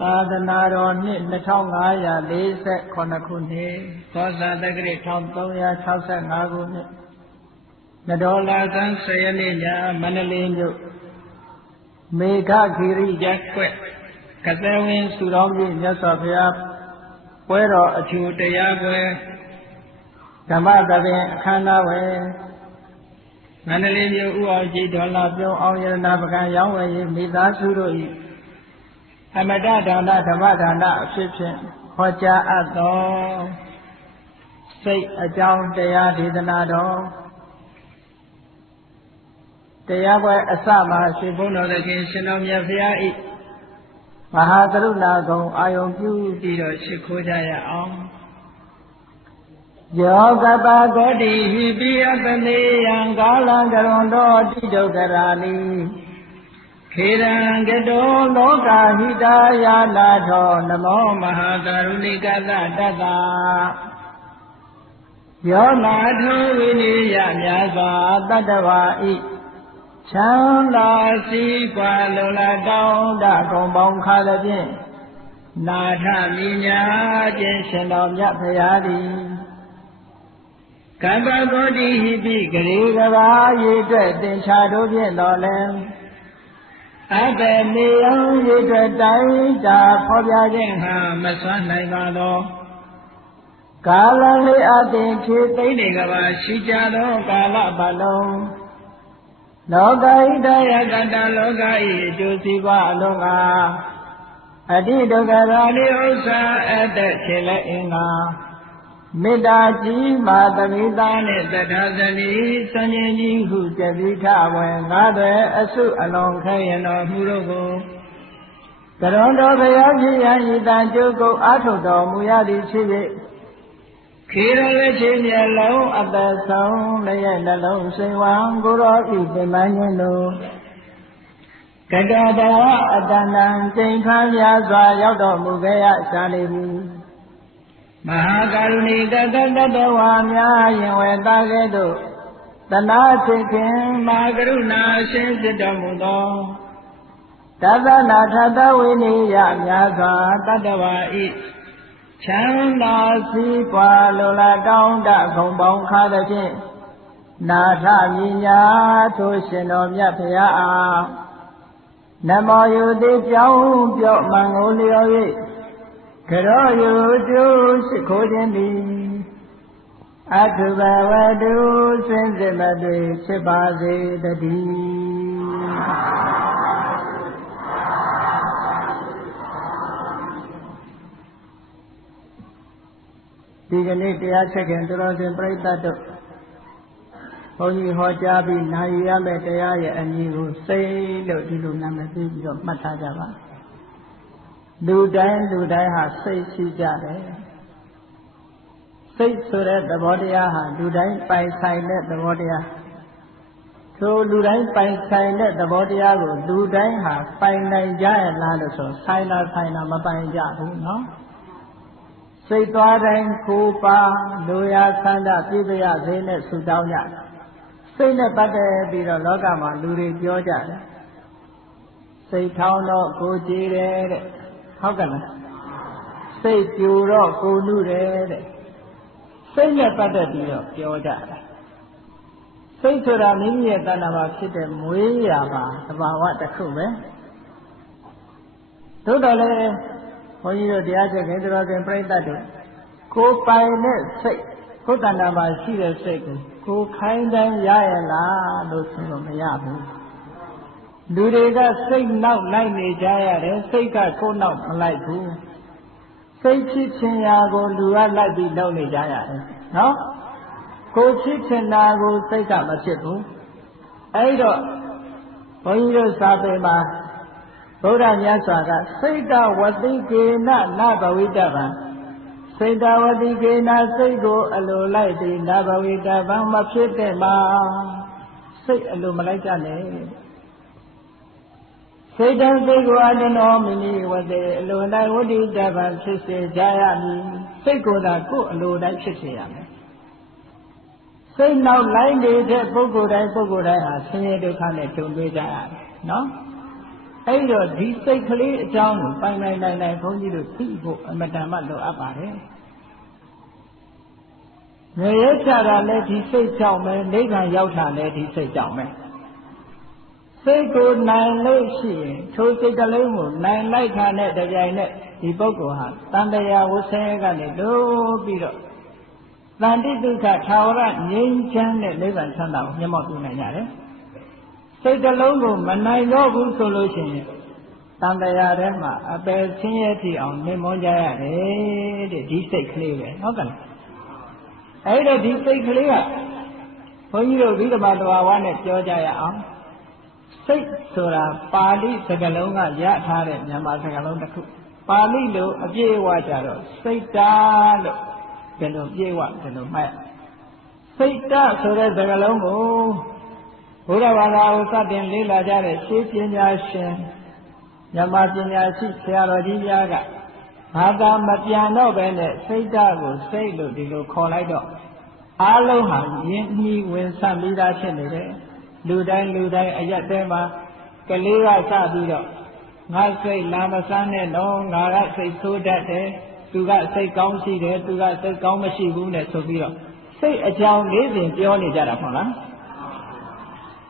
သာသနာတော်နှစ်2548ခုနှစ်သောဇာတက္ကရာ1365ခုနှစ်နဒေါ်လာဆန်း10ရက်နေ့ညမန္တလေးမြို့မေဃဂီရိရပ်ကွက်ကသဝင်စုတော်ကြီးမြတ်စွာဘုရားပွဲတော်အထူးတရားပွဲဓမ္မသဘင်အခမ်းအနားဝင်မန္တလေးမြို့ဥအောင်ကြီးဒေါ်လာပြုံးအောင်ရတနာပကံရောင်းဝယ်ရေးမိသားစုတို့၏အမတဒါနဓမ္မဒါနအဖြစ်ဖြင့်ဟောကြားအပ်သောစိတ်အကြောင်းတရားဒေသနာတော်တရားပွဲအစမှာရှင်ဘုန်းတော်သခင်ရှင်တော်မြတ်ဘုရား၏မဟာကရုဏာကုံအာယုံပြုပြီးတော့ရှိခိုးကြရအောင်ယောကပကောတိဟိပိယတနေယံကာလံကရွန်တော်တိဒုက္ခရာနိခေရံကတောလောကဟိတာယာနာထောနမောမဟာကရုဏိကသတတ္တယောနာထောဝိနိယမြတ်စွာတတ္တဝါဤချမ်းသာစီးပွားလုံလတောင်းတကုံပေါင်းခါသဖြင့်နာထမိညာခြင်းရှင်တော်မြတ်ဖရာသည်ကပ္ပဂောတိဟိပိဂရေကဘာရေအတွက်တင်ချတို့ဖြင့်တော်လဲအတ္တနေယံရေအတွက်တိုင်းတာဖော်ပြခြင်းဟာမဆွမ်းနိုင်ပါသောကာလလေးအတင်ဖြည့်သိမ့်နေကဘာရှိကြသောကာလပတ်လုံးလောကဣဒယကတလောကဤအကျိုးစီးပွားအလုံးကအတ္တိဒုက္ခရာနိဥစ္စာအတ္တခြေလက်အင်္ဂါမေတ္တာကြီးမာသမိသားနှင့်တထာဇနီစဉ္ဉ္ကြီးဟုကြတိထဝေငါတွေအစုအလုံးခဲရင်တော်မူတို့ကိုကရွန်တော်ဘုရားဖြစ်ရန်ဤတန်ကျုပ်ကိုအာထုတော်မူရသည်ဖြစ်၍ခေရလက်ချင်းမျက်လုံးအသက်ဆုံးလည်းရဲ့နှလုံးစိမ်ဝံကိုတော်ဤပြမန်းခြင်းတို့ကတတဝအတန္တံကျိန်ဖန်များစွာရောက်တော်မူခဲ့ရရှာလိမ့်မည်မဟာကရုဏီကတတတဝါများယင်ဝေသားကဲ့သို့တနာသိခင်မဟာကရုဏာရှင်ဖြစ်တော်မူသောတသနာထတဝိနိယများစွာတတ္တဝါဤချမ်းသာစီးပွားလိုလားတောင်းတခုံပေါင်းခါသဖြင့်နာထမြညာထိုရှင်တော်မြတ်ဖရာအားနမောယုတိပြောင်းပြော့မှန်ကိုလျော်၍ကရောယုတုရှိခိုးခြင်းသည်အထုဘဝတုစင်စစ်မတွေဖြစ်ပါစေတည်းဒီကနေ့တရားချက်ခင်တော်စင်ပြိဿတ်တို့ဘုန်းကြီးဟောကြားပြီးနိုင်ရမယ့်တရားရဲ့အမည်ကိုစိတ်လို့ဒီလိုနာမည်ပြီးတော့မှတ်ထားကြပါလူတိုင်းဟာစိတ်ရှိကြတယ်စိတ်ဆိုတဲ့သဘောတရားဟာလူတိုင်းပိုင်ဆိုင်တဲ့သဘောတရားထိုလူတိုင်းပိုင်ဆိုင်တဲ့သဘောတရားကိုလူတိုင်းဟာပိုင်နိုင်ကြရလားလို့ဆိုဆိုင်တာမပိုင်ကြဘူးနော်စိတ်သွားတိုင်းကိုပါလိုရာဆန္ဒပြည့်ပြည့်စေနဲ့ဆုတောင်းကြစိတ်နဲ့ပတ်သက်ပြီးတော့လောကမှာလူတွေပြောကြတယ်စိတ်ထောင်းတော့ကိုကြည်တယ်တဲ့ဟုတ်ကဲ့လားစိတ်ပြူတော့ကိုနုတယ်တဲ့စိတ်နဲ့ပတ်သက်ပြီးတော့ပြောကြတယ်စိတ်ဆိုတာမိမိရဲ့တဏ္ဍာမှာဖြစ်တဲ့မွေးရာပါသဘာဝတစ်ခုပဲသို့တော်လည်းဘုန်းကြီးတို့တရားချက်ခင်တော်ရှင်ပြိဿတ်တို့ကိုပိုင်တဲ့စိတ်ကိုတဏ္ဍာမှာရှိတဲ့စိတ်ကိုခိုင်းတိုင်းရရလားလို့ဆိုလို့မရဘူးလူတွေကစိတ်နောက်လိုက်နေကြရတယ်စိတ်ကကိုယ်နောက်မလိုက်ဘူးစိတ်ဖြစ်ချင်ရာကိုလူကလိုက်ပြီးလုပ်နေကြရတယ်နော်ကိုဖြစ်ချင်တာကိုစိတ်ကမဖြစ်ဘူးအဲ့တော့ဘုန်းကြီးတို့စာပေမှာဗုဒ္ဓမြတ်စွာကစိတ်တဝတိကေနနဘဝိတဗံစိတ်တဝတိကေနစိတ်ကိုအလိုလိုက်ပြီးနဘဝိတဗံမဖြစ်တဲ့မှာစိတ်အလိုမလိုက်ကြနဲ့စိတ်တံစိတ်ကိုအတနောမိနိဝတေအလိုတိုင်းဝဋ္ဌိတဗံဖြစ်စေကြရမည်စိတ်ကိုယ်သာကိုယ်အလိုတိုင်းဖြစ်စေရမယ်စိတ်နောက်လိုက်နေတဲ့ပုဂ္ဂိုလ်တိုင်းဟာဆင်းရဲဒုက္ခနဲ့ကြုံတွေ့ကြရတယ်နော် အဲ့တော့ဒီစိတ်ကလေးအကြောင်းကိုပိုင်နိုင်ဘုန်းကြီးတို့သိဖို့အမတန်မှလိုအပ်ပါတယ်ငရဲချတာလည်းဒီစိတ်ကြောင့်ပဲနိဗ္ဗာန်ရောက်တာလည်းဒီစိတ်ကြောင့်ပဲစိတ်ကိုနိုင်လို့ရှိရင်ထိုစိတ်ကလေးကိုနိုင်လိုက်တာနဲ့တပြိုင်နက်ဒီပုဂ္ဂိုလ်ဟာတန်တရားဝဆင်းရဲကနေလို့ပြီးတော့တန်တိဒုက္ခထာဝရငြိမ်းချမ်းတဲ့နိဗ္ဗာန်ချမ်းသာကိုမျက်မှောက်ပြုနိုင်ရတယ်စိတ်ကလုံးကိုမနိုင်တော့ဘူးဆိုလို့ရှိရင်တန်တရားထဲမှာအပယ်ဆင်းရဲကြည့်အောင်နေမောကြရတယ်တဲ့ဒီစိတ်ကလေးပဲဟုတ်ကဲ့အဲ့တော့ဒီစိတ်ကလေးကဘုန်းကြီးတို့ဝိဓမ္မာတဘာဝနဲ့ပြောကြရအောင်စိတ်ဆိုတာပါဠိစကားလုံးကရထားတဲ့မြန်မာစကားလုံးတစ်ခုပါဠိလိုအပြည့်အဝကြတော့စိတ်တာလို့ဒီလိုပြည့်ဝဒီလိုမှတ်စိတ်တာဆိုတဲ့စကားလုံးကိုဘုရားဘာသာကိုစတင်လေ့လာကြတဲ့ရှေးပညာရှင်မြန်မာပညာရှိဆရာတော်ကြီးများကဘာသာမပြန်တော့ပဲနဲ့စိတ်ဓာတ်ကိုစိတ်လို့ဒီလိုခေါ်လိုက်တော့အားလုံးဟာယဉ်နှီးဝင်ဆန့်ပြီးသားဖြစ်နေတယ်လူတိုင်းအရက်တဲမှာကလေးကစပြီးတော့ငါစိတ်လာမစမ်းနဲ့တော့ငါကစိတ်ဆိုးတတ်တယ်သူကစိတ်ကောင်းရှိတယ်သူကစိတ်ကောင်းမရှိဘူးနဲ့ဆိုပြီးတော့စိတ်အကြောင်းလေးစဉ်ပြောနေကြတာမဟုတ်လား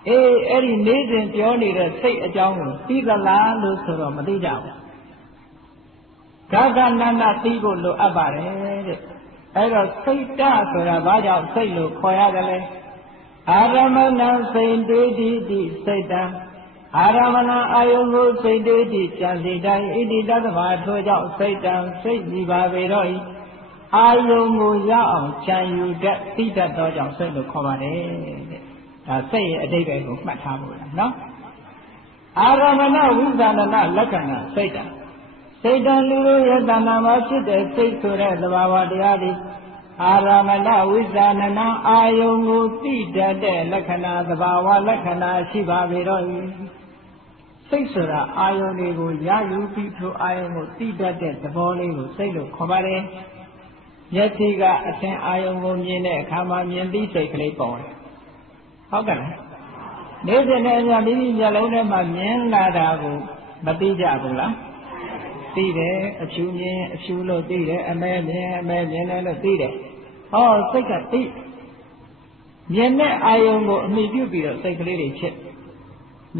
အေးအဲ့ဒီနေ့စဉ်ပြောနေတဲ့စိတ်အကြောင်းကိုသိသလားလို့ဆိုတော့မသိကြဘူးဂဂနန္ဒသိဖို့လိုအပ်ပါတယ်တဲ့အဲ့တော့စိတ်တဆိုတာဘာကြောင့်စိတ်လို့ခေါ်ရတယ်လဲအာရမဏစိတ်တေတိတိစိတ်တံအာရမဏအာယုံကိုစိတ်တေတိကြံစီတိုင်းဣတိတသမာထိုကြောင့်စိတ်တံစိတ်မိပါပေတော့ဤအာယုံကိုရအောင်ကြံယူတတ်သိတတ်သောကြောင့်စိတ်လို့ခေါ်ပါတယ်တဲ့ဒါစိတ်ရဲ့အဓိပ္ပာယ်ကိုမှတ်ထားဖို့လားနော်အာရမဏဝိသန္ဒနာလက္ခဏာစိတ်တံစိတ်တံလူတို့ရဲ့တဏ္ဍာမှာဖြစ်တဲ့စိတ်ဆိုတဲ့သဘာဝတရားသည်အာရမဏဝိသန္ဒနာအာယုံကိုသိတတ်တဲ့လက္ခဏာသဘာဝလက္ခဏာရှိပါပေတော့စိတ်ဆိုတာအာယုံတွေကိုရယူပြီးထိုအာယုံကိုသိတတ်တဲ့သဘောလေးကိုစိတ်လို့ခေါ်ပါတယ်မျက်စိကအသင်အာယုံကိုမြင်တဲ့အခါမှာမြင်သိစိတ်ကလေးပေါ်တယ်ဟုတ်ကဲ့လားနေ့စဉ်နဲ့အများမိမိမျက်လုံးထဲမှာမြင်လာတာကိုမသိကြဘူးလားသိတယ်အဖြူမြင်အဖြူလို့သိတယ်အမဲမြင်တယ်လို့သိတယ်ဟောစိတ်ကသိမြင်တဲ့အာယုံကိုအမိပြုပြီးတော့စိတ်ကလေးတွေဖြစ်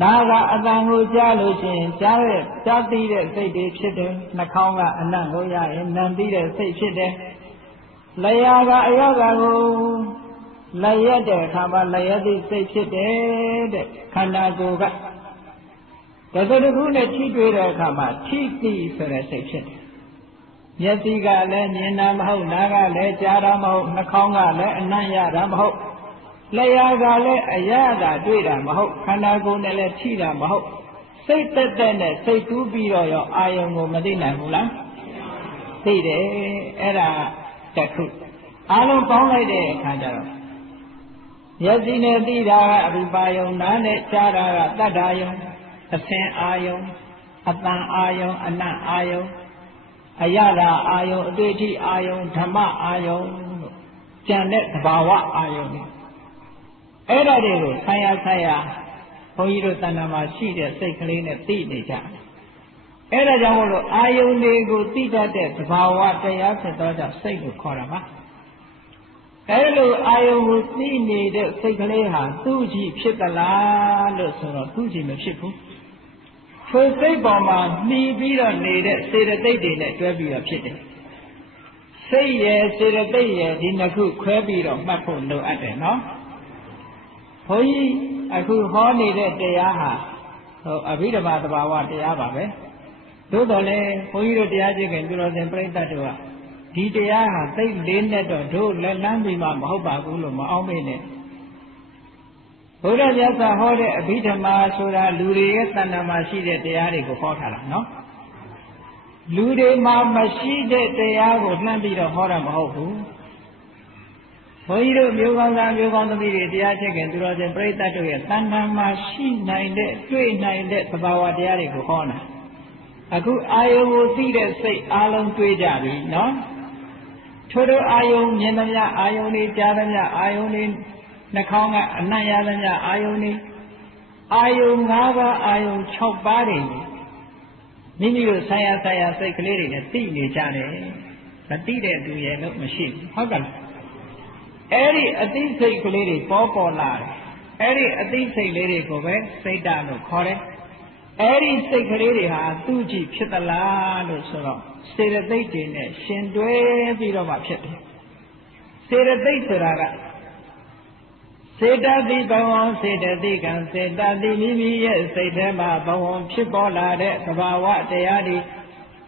နာကအတန်ကိုကြားလို့ရှိရင်ကြားသိတဲ့စိတ်တွေဖြစ်တယ်နှာခေါင်းကအနံ့ကိုရရင်နံသိတဲ့စိတ်ဖြစ်တယ်လျှာကအယောဂကိုလျက်တဲ့အခါမှာလျက်သည့်စိတ်ဖြစ်တယ်တဲ့ခန္ဓာကိုယ်ကတကယ်တခုနဲ့ထိတွေ့တဲ့အခါမှာထိတိဆိုတဲ့စိတ်ဖြစ်တယ်မျက်စိကလည်းမြင်တာမဟုတ်နားကလည်းကြားတာမဟုတ်နှာခေါင်းကလည်းအနံ့ရတာမဟုတ်လျှာကလည်းအရသာတွေ့တာမဟုတ်ခန္ဓာကိုယ်နဲ့လည်းထိတာမဟုတ်စိတ်တက်တက်နဲ့စိတ်ကူးပြီးတော့ရောအာယုံကိုမသိနိုင်ဘူးလားသိတယ်အဲ့ဒါတခုအားလုံးပေါင်းလိုက်တဲ့အခါကျတော့မျက်စိနဲ့သိတာကအရူပါယုံနားနဲ့ကြားတာကတတ္ထာယုံအသင်အာယုံအတန်အာယုံအနတ်အာယုံအရသာအာယုံအတွေ့အထိအာယုံဓမ္မအာယုံလို့ကြံတဲ့သဘာဝအာယုံတွေအဲ့ဒါတွေကိုဆိုင်ရာဘုန်းကြီးတို့တဏ္ဍာမှာရှိတဲ့စိတ်ကလေးနဲ့သိနေကြအဲ့ဒါကြောင့်မို့လို့အာယုန်တွေကိုသိတတ်တဲ့သဘာဝတရားဖြစ်သောကြောင့်စိတ်ကိုခေါ်တာပါအဲ့လိုအာယုန်ကိုသိနေတဲ့စိတ်ကလေးဟာသူ့ကြည့်ဖြစ်သလားလို့ဆိုတော့သူ့ကြည့်မဖြစ်ဘူးထိုစိတ်ပေါ်မှာနှီးပြီးတော့နေတဲ့စေတသိက်တွေနဲ့တွဲပြီးတော့ဖြစ်တယ်စိတ်ရဲ့စေတသိက်ရဲ့ဒီနှစ်ခုခွဲပြီးတော့မှတ်ဖို့လိုအပ်တယ်နော်ဘုန်းကြီးအခုဟောနေတဲ့တရားဟာအဘိဓမ္မာသဘာဝတရားပါပဲသို့တော်လည်းဘုန်းကြီးတို့တရားကျင့်ခင်ပြုတော်စဉ်ပြိဿတ်တို့ကဒီတရားဟာသိလေးနဲ့တော့တို့လက်လန်းပြီးမှမဟုတ်ပါဘူးလို့မအောင်မေ့နဲ့ဘုရားမြတ်စွာဟောတဲ့အဘိဓမ္မာဆိုတာလူတွေရဲ့တဏ္ဍာမှာရှိတဲ့တရားတွေကိုဟောထားတာနော်လူတွေမှာမရှိတဲ့တရားကိုလှမ်းပြီးတော့ဟောတာမဟုတ်ဘူးဘုန်းကြီးတို့မျိုးကောင်းသားမျိုးကောင်းသမီးတွေတရားချက်ခင်သူတော်စင်ပြိဿတ်တို့ရဲ့တဏ္ဍာမှာရှိနိုင်တဲ့တွေ့နိုင်တဲ့သဘာဝတရားတွေကိုဟောတာအခုအာယုံကိုသိတဲ့စိတ်အလုံးတွေးကြပြီနော်ထို့အာယုံမြင်သမျှအာယုံတွေကြားသမျှအာယုံတွေနှာခေါင်းကအနံ့ရသမျှအာယုံတွေအာယုံ၅ပါးအာယုံ6ပါးတွေ မိမိတို့ဆိုင်ရာစိတ်ကလေးတွေနဲ့သိနေကြတယ်မသိတဲ့သူရဲ့လို့မရှိဘူးဟုတ်ကဲ့အဲ့ဒီအသိစိတ်ကလေးတွေပေါ်လာတယ်အဲ့ဒီအသိစိတ်လေးတွေကိုပဲစိတ်ဓာတ်လို့ခေါ်တယ်အဲ့ဒီစိတ်ကလေးတွေဟာသူ့ကြည့်ဖြစ်သလားလို့ဆိုတော့စေတသိက်တွေနဲ့ရှင်တွဲပြီးတော့မှဖြစ်တယ်စေတသိက်ဆိုတာကစေတသိဘဝစေတသိကံစေတသိမိမိရဲ့စိတ်ထဲမှာဘဝဖြစ်ပေါ်လာတဲ့သဘာဝတရားတွေ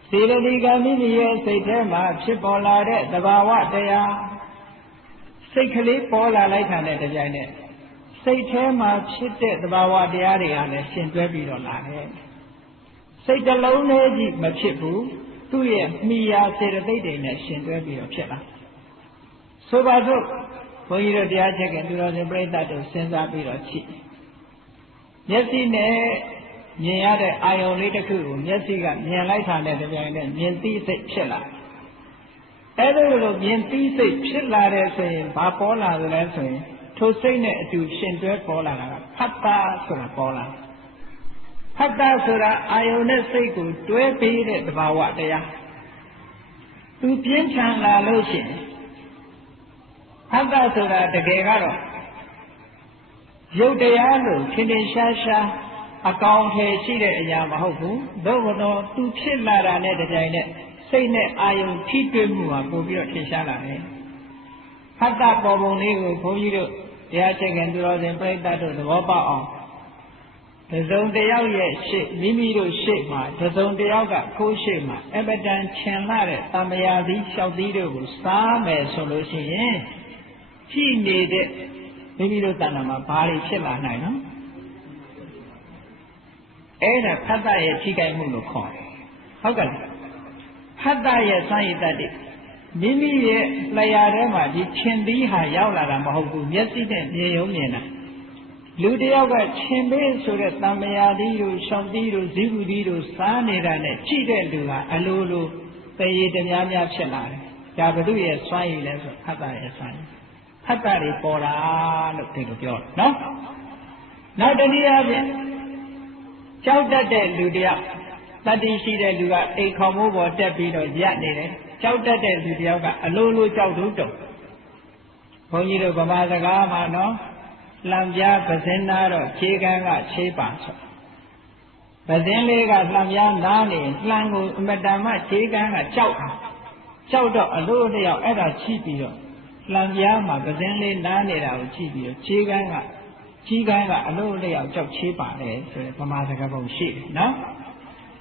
စေတသိကံမိမိရဲ့စိတ်ထဲမှာဖြစ်ပေါ်လာတဲ့သဘာဝတရားစိတ်ကလေးပေါ်လာလိုက်တာနဲ့တပြိုင်နက်စိတ်ထဲမှာဖြစ်တဲ့သဘာဝတရားတွေကလည်းရှင်တွဲပြီးတော့လာတယ်စိတ်တစ်လုံးနဲ့ကြည့်မဖြစ်ဘူးသူ့ရဲ့မိယာစေတသိက်တွေနဲ့ရှင်တွဲပြီးတော့ဖြစ်လာဆိုပါစို့ဘုန်းကြီးတို့တရားချက်ကသူတော်စင်ပြိဿတို့စဉ်းစားပြီးတော့ကြည့်မျက်စိနဲ့မြင်ရတဲ့အာယုံလေးတစ်ခုကိုမျက်စိကမြင်လိုက်တာနဲ့တပြိုင်နက်မြင်သိစိတ်ဖြစ်လာအဲ့လိုလိုမြင်သိစိတ်ဖြစ်လာတဲ့ဆိုရင်ဘာပေါ်လာသလဲဆိုရင်ထိုစိတ်နဲ့အတူရှင်တွဲပေါ်လာတာကဖတ်တာဆိုတာပေါ်လာဖတ်တာဆိုတာအာယုန်နဲ့စိတ်ကိုတွဲပေးတဲ့သဘာဝတရားသူပြင်းထန်လာလို့ရှိရင်ဖတ်တာဆိုတာတကယ်ကတော့ရုပ်တရားလို့ထင်ထင်ရှားရှားအကောင်အထည်ရှိတဲ့အရာမဟုတ်ဘူးသို့တော့သူဖြစ်လာတာနဲ့တပြိုင်နက်စိတ်နဲ့အာယုန်ထိတွေ့မှုဟာပို့ပြီးတော့ထင်ရှားလာတယ်ဖတ်တာပေါ်ပုံလေးကိုဘုန်းကြီးတို့တရားချက်ကသူတော်စင်ပြိဿတို့သဘောပေါက်အောင်တစုံတယောက်ရဲ့ရှေ့မိမိတို့ရှေ့မှာတစုံတယောက်ကကိုယ်ရှေ့မှာအပဒံချင်လာတဲ့သံဃာသီးလျှောက်သီးတို့ကိုစားမယ်ဆိုလို့ရှိရင်ကြည့်နေတဲ့မိမိတို့တဏ္ဍာမှာဘာတွေဖြစ်လာနိုင်နော်အဲ့ဒါဖတ်တာရဲ့ထိခိုက်မှုလို့ခေါ်တယ်ဟုတ်ကဲ့ဖတ်တာရဲ့စာရိတ္တတွေမိမိရဲ့လျာထဲမှာဒီခြင်သီးဟာရောက်လာတာမဟုတ်ဘူးမျက်စိနဲ့မြင်ရုံမြင်တာလူတယောက်ကခြင်ပေးဆိုတဲ့တံမယာသီးတို့ရှောင်းသီးတို့ဇီးကူသီးတို့စားနေတာနဲ့ကြည့်တဲ့လူကအလိုလိုသေရည်တများများဖြစ်လာတယ်ဒါဘု து ရဲ့စွမ်းရည်လဲဆိုဖတ်တာရဲ့စွမ်းရည်ဖတ်တာတွေပေါ်တာလို့ဒီလိုပြောတယ်နော်နောက်တနည်းအားဖြင့်ကြောက်တတ်တဲ့လူတယောက်တတိရှိတဲ့လူကအိမ်ခေါမိုးပေါ်တက်ပြီးတော့ရက်နေတယ်ကြောက်တတ်တဲ့လူတယောက်ကအလိုလိုကြောက်တုံးတုံဘုန်းကြီးတို့ဗမာစကားမှာနော်လှံပြားပဇင်းနာတော့ခြေကန်းကခြေပါဆိုပဇင်းလေးကလှံပြားနားနေလှံကိုအမတန်မှခြေကန်းကကြောက်တော့အလိုတယောက်အဲ့ဒါချိပြီးတော့လှံပြားမှာပဇင်းလေးနားနေတာကိုချိပြီးတော့ခြေကန်းကအလိုတယောက်ကြောက်ခြေပါတယ်ဆိုတဲ့ဗမာစကားပုံရှိတယ်နော်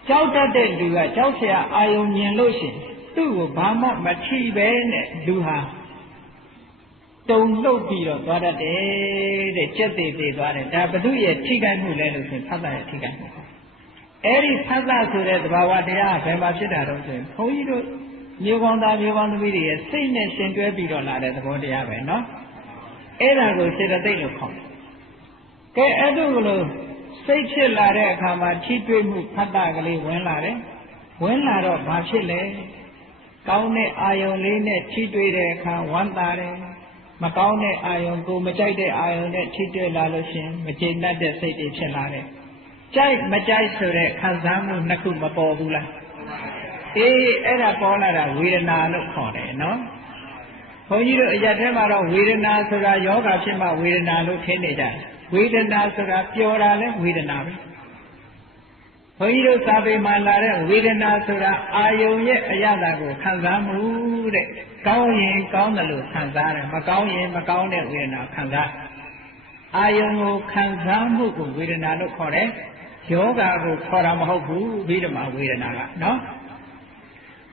ကြောက်တတ်တဲ့လူကကြောက်เสียအာယုံမြင်လို့ရှိရင်သူ့ကိုဘာမှမထိပဲနဲ့လူဟာတုံလှုပ်ပြီးတော့သွားတတ်တယ်တဲ့ကြက်သေးသေးသွားတယ်ဒါဘု து ရဲ့ထိခိုက်မှုလဲလို့ဆိုရင်ဖတ်တာရဲ့ထိခိုက်မှုအဲ့ဒီဖတ်တာဆိုတဲ့သဘာဝတရားဘယ်မှာဖြစ်တာတော့ဆိုရင်ဘုန်းကြီးတို့မျိုးကောင်းသားမျိုးကောင်းသမီးတွေရဲ့စိတ်နဲ့ရှင်တွဲပြီးတော့လာတဲ့သဘောတရားပဲနော်အဲ့ဒါကိုစေတသိက်လို့ခေါ်တယ်ကဲအဲ့ဒါကိုလို့စိတ်ဖြစ်လာတဲ့အခါမှာထိတွေ့မှုဖတ်တာကလေးဝင်လာတယ်ဝင်လာတော့ဘာဖြစ်လဲကောင်းတဲ့အာယုံလေးနဲ့ထိတွေ့တဲ့အခါဝမ်းသာတယ်မကောင်းတဲ့အာယုံကိုမကြိုက်တဲ့အာယုံနဲ့ထိတွေ့လာလို့ရှင်မကျေနပ်တဲ့စိတ်တွေဖြစ်လာတယ်ကြိုက်မကြိုက်ဆိုတဲ့ခံစားမှုနှစ်ခုမပေါ်ဘူးလားအေးအဲ့ဒါပေါ်လာတာဝေဒနာလို့ခေါ်တယ်နော်ဘုန်းကြီးတို့အရက်ထဲမှာတော့ဝေဒနာဆိုတာယောဂဖြစ်မှဝေဒနာလို့ထင်နေကြတယ်ဝေဒနာဆိုတာပျော်တာလဲဝေဒနာပဲဘုန်းကြီးတို့စာပေမှာလာတဲ့ဝေဒနာဆိုတာအာယုံရဲ့အရသာကိုခံစားမှုတဲ့ကောင်းရင်ကောင်းတယ်လို့ခံစားတယ်မကောင်းရင်မကောင်းတဲ့ဝေဒနာခံစားအာယုံကိုခံစားမှုကိုဝေဒနာလို့ခေါ်တယ်ယောဂကိုခေါ်တာမဟုတ်ဘူးဘိဓမ္မာဝေဒနာကနော်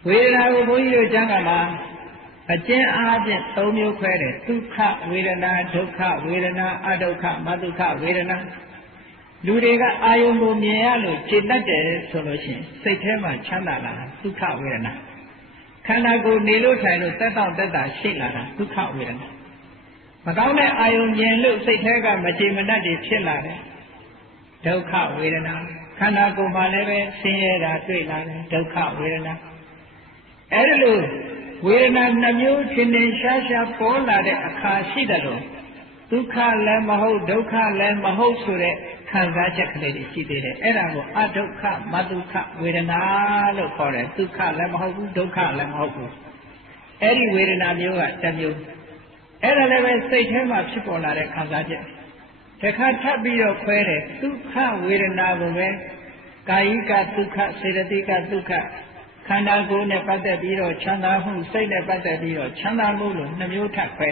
ဝေဒနာကိုဘုန်းကြီးတို့ကျမ်းဂန်မှာအကျဉ်းအားဖြင့်၃မျိုးခွဲတယ်ဒုက္ခဝေဒနာဒုက္ခဝေဒနာအဒုက္ခမဒုက္ခဝေဒနာလူတွေကအာယုံကိုမြင်ရလို့ကျေနပ်တယ်ဆိုလို့ရှိရင်စိတ်ထဲမှာချမ်းသာလာတာဒုက္ခဝေဒနာခန္ဓာကိုယ်နေလို့ထိုင်လို့သက်တောင့်သက်သာရှိလာတာဒုက္ခဝေဒနာမကောင်းတဲ့အာယုံမြင်လို့စိတ်ထဲကမကျေမနပ်တွေဖြစ်လာတယ်ဒုက္ခဝေဒနာခန္ဓာကိုယ်မှာလည်းပဲဆင်းရဲတာတွေ့လာတယ်ဒုက္ခဝေဒနာအဲ့ဒါလို့ဝေဒနာနှမျိုးချင်းချင်းရှားရှားပေါ်လာတဲ့အခါရှိတယ်လို့ဒုက္ခလည်းမဟုတ်ဒုက္ခလည်းမဟုတ်ဆိုတဲ့ ခံစားချက်ကလေးတွေရှိသေးတယ်အဲ့ဒါကိုအဒုက္ခမဒုက္ခဝေဒနာလို့ခေါ်တယ်ဒုက္ခလည်းမဟုတ်ဘူးဒုက္ခလည်းမဟုတ်ဘူးအဲ့ဒီဝေဒနာမျိုးကတစ်မျိုးအဲ့ဒါလည်းပဲစိတ်ထဲမှာဖြစ်ပေါ်လာတဲ့ခံစားချက်တခါထပ်ပြီးတော့ခွဲတယ်ဒုက္ခဝေဒနာကိုပဲကာယကဒုက္ခစေတသိကဒုက္ခခန္ဓာကိုယ်နဲ့ပတ်သက်ပြီးတော့ချမ်းသာမှုစိတ်နဲ့ပတ်သက်ပြီးတော့ချမ်းသာမှုလို့နှစ်မျိုးထပ်ခွဲ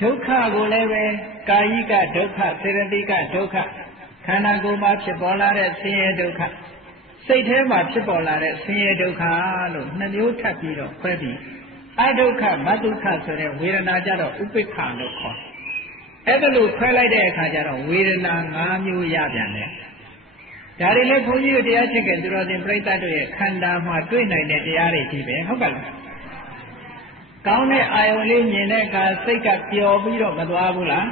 ဒုက္ခကိုလည်းပဲကာယကဒုက္ခစေတသိကဒုက္ခခန္ဓာကိုယ်မှာဖြစ်ပေါ်လာတဲ့ဆင်းရဲဒုက္ခစိတ်ထဲမှာဖြစ်ပေါ်လာတဲ့ဆင်းရဲဒုက္ခလို့နှစ်မျိုးထပ်ပြီးတော့ခွဲပြီးအဒုက္ခမဒုက္ခဆိုတဲ့ဝေဒနာကြတော့ဥပိ္ပခာလို့ခေါ်အဲ့ဒါလို့ခွဲလိုက်တဲ့အခါကျတော့ဝေဒနာ၅မျိုးရပြန်တယ်ဒါတွေလည်းဘုန်းကြီးတို့တရားချက်ကသူတော်စင်ပြိဿတ်တို့ရဲ့ခန္ဓာမှာတွေ့နိုင်တဲ့တရားတွေကြီးပဲဟုတ်ကဲ့လားကောင်းတဲ့အာယုံလေးမြင်တဲ့အခါစိတ်ကပျော်ပြီးတော့မသွားဘူးလား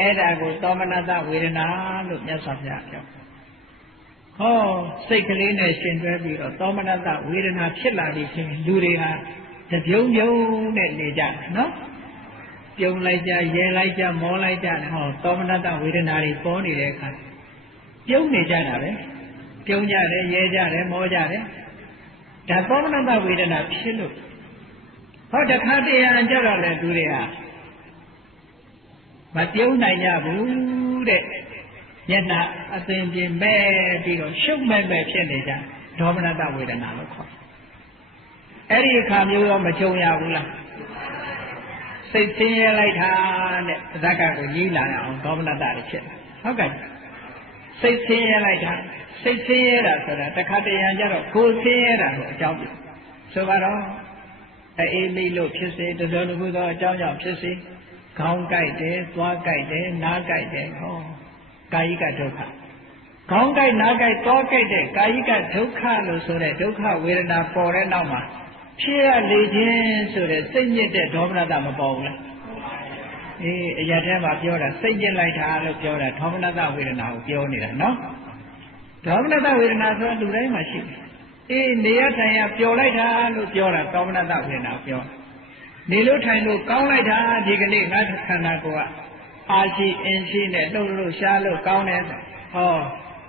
အဲ့ဒါကိုသောမနတဝေဒနာလို့မြတ်စွာဘုရားပြောဟောစိတ်ကလေးနဲ့ရှင်တွဲပြီးတော့သောမနတဝေဒနာဖြစ်လာပြီဆိုရင်လူတွေဟာတပြုံပြုံနဲ့နေကြတယ်နော်ပြုံလိုက်ကြရဲလိုက်ကြမောလိုက်ကြတယ်ဟောသောမနတဝေဒနာတွေပေါ်နေတဲ့အခါပြုံးနေကြတာပဲပြုံးကြတယ်ရဲကြတယ်မောကြတယ်ဒါသောမနတဝေဒနာဖြစ်လို့ဟောတခါတည်းအကြတော့လေသူတွေဟာမပြုံးနိုင်ကြဘူးတဲ့မျက်နှာအသင်ပြင်မဲ့ပြီးတော့ရှုပ်မဲ့မဲ့ဖြစ်နေကြဒေါမနတဝေဒနာလို့ခေါ်အဲ့ဒီအခါမျိုးတော့မကြုံရဘူးလားစိတ်ဆင်းရဲလိုက်တာတဲ့ဇက်ကကိုကြီးလာအောင်ဒေါမနတတွေဖြစ်ဟုတ်ကဲ့စိတ်ဆင်းရဲလိုက်တာစိတ်ဆင်းရဲတာဆိုတာတခါတည်းကြတော့ကိုယ်ဆင်းရဲတာကိုအကြောင်းပြဆိုတော့အေးမိလို့ဖြစ်စေတစုံတစ်ခုသောအကြောင်းကြောင့်ဖြစ်စေခေါင်းကိုက်တယ်သွားကိုက်တယ်နားကိုက်တယ်ဟောကာယကဒုက္ခခေါင်းကိုက်နားကိုက်သွားကိုက်တဲ့ကာယကဒုက္ခလို့ဆိုတဲ့ဒုက္ခဝေဒနာပေါ်တဲ့နောက်မှာဖြစ်ရလေခြင်းဆိုတဲ့စိတ်ညစ်တဲ့ဒေါမနတမပေါ်ဘူးလားအေးအရာထဲမှာပြောတာစိတ်ညစ်လိုက်တာလို့ပြောတာဒေါမနတဝေဒနာကိုပြောနေတာနော်ဒေါမနတဝေဒနာဆိုတာလူတိုင်းမှာရှိတယ်အေးနေရထိုင်ရပျော်လိုက်တာလို့ပြောတာဒေါမနတဝေဒနာပြောနေလို့ထိုင်လို့ကောင်းလိုက်တာဒီကနေ့ငါခန္ဓာကိုယ်ကအာရှိအင်းရှိနဲ့လှုပ်လို့ရှားလို့ကောင်းတယ်ဆိုဟော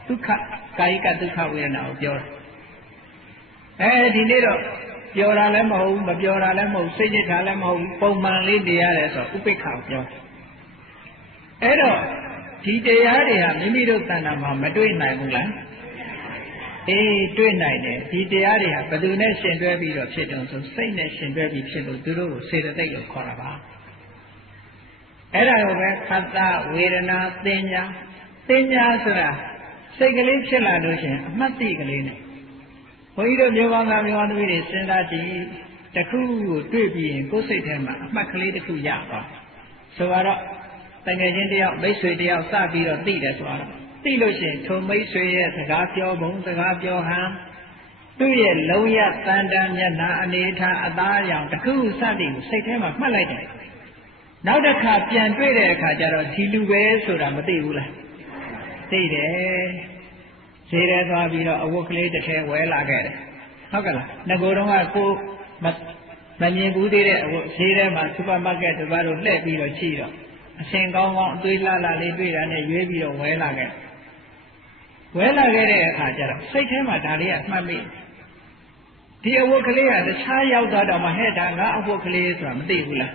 ဒုက္ခကာယကဒုက္ခဝေဒနာကိုပြောတာဒီနေ့တော့ပျော်တာလည်းမဟုတ်ဘူးမပျော်တာလည်းမဟုတ်စိတ်ညစ်တာလည်းမဟုတ်ဘူးပုံမှန်လေးနေရတယ်ဆိုဥပိ္ပခာကိုပြောအဲ့တော့ဒီတရားတွေဟာမိမိတို့တဏ္ဍာမှာမတွေ့နိုင်ဘူးလားအေးတွေ့နိုင်တယ်ဒီတရားတွေဟာဘယ်သူနဲ့ရှင်တွဲပြီးတော့ဖြစ်တုံးဆိုစိတ်နဲ့ရှင်တွဲပြီးဖြစ်လို့သူတို့ကိုစေတသိက်လို့ခေါ်တာပါအဲ့ဒါကိုပဲခတ္တဝေဒနာသင်ညာဆိုတာစိတ်ကလေးဖြစ်လာလို့ရှိရင်အမှတ်သိကလေးနဲ့ဘုန်းကြီးတို့မျိုးကောင်းသားမျိုးကောင်းသမီးတွေစဉ်းစားကြည့်တစ်ခုကိုတွေ့ပြီးရင်ကိုယ်စိတ်ထဲမှာအမှတ်ကလေးတစ်ခုရသွားဆိုတော့တကယ်ချင်းတယောက်မိတ်ဆွေတယောက်စပြီးတော့သိတယ်ဆိုတော့သိလို့ရှိရင်ထုံမိတ်ဆွေရဲ့စကားပြောပုံစကားပြောဟန်သူ့ရဲ့လုံးရတန်တန်မျက်နှာအနေထားအသားအရောင်တစ်ခုစသည်ကိုစိတ်ထဲမှာမှတ်လိုက်တယ်နောက်တစ်ခါပြန်တွေ့တဲ့အခါကျတော့ဒီလူပဲဆိုတာမသိဘူးလားသိတယ်ဈေးထဲသွားပြီးတော့အဝတ်ကလေးတစ်ထည်ဝယ်လာခဲ့တယ်ဟုတ်ကဲ့လားငကိုယ်တော့ကကိုမမြင်ဘူးသေးတဲ့အဝတ်ဈေးထဲမှာစူပါမားကတ်တို့ဘာလို့လှည့်ပြီးတော့ကြည့်တော့အရှင်ကောင်းကောင်းအသွေးလှလှလေးတွေ့တာနဲ့ရွေးပြီးတော့ဝယ်လာခဲ့တဲ့အခါကျတော့စိတ်ထဲမှာဒါလေးကမှတ်မိဒီအဝတ်ကလေးကတခြားရောက်သွားတော့မှဟဲ့ဒါငါအဝတ်ကလေးဆိုတာမသိဘူးလား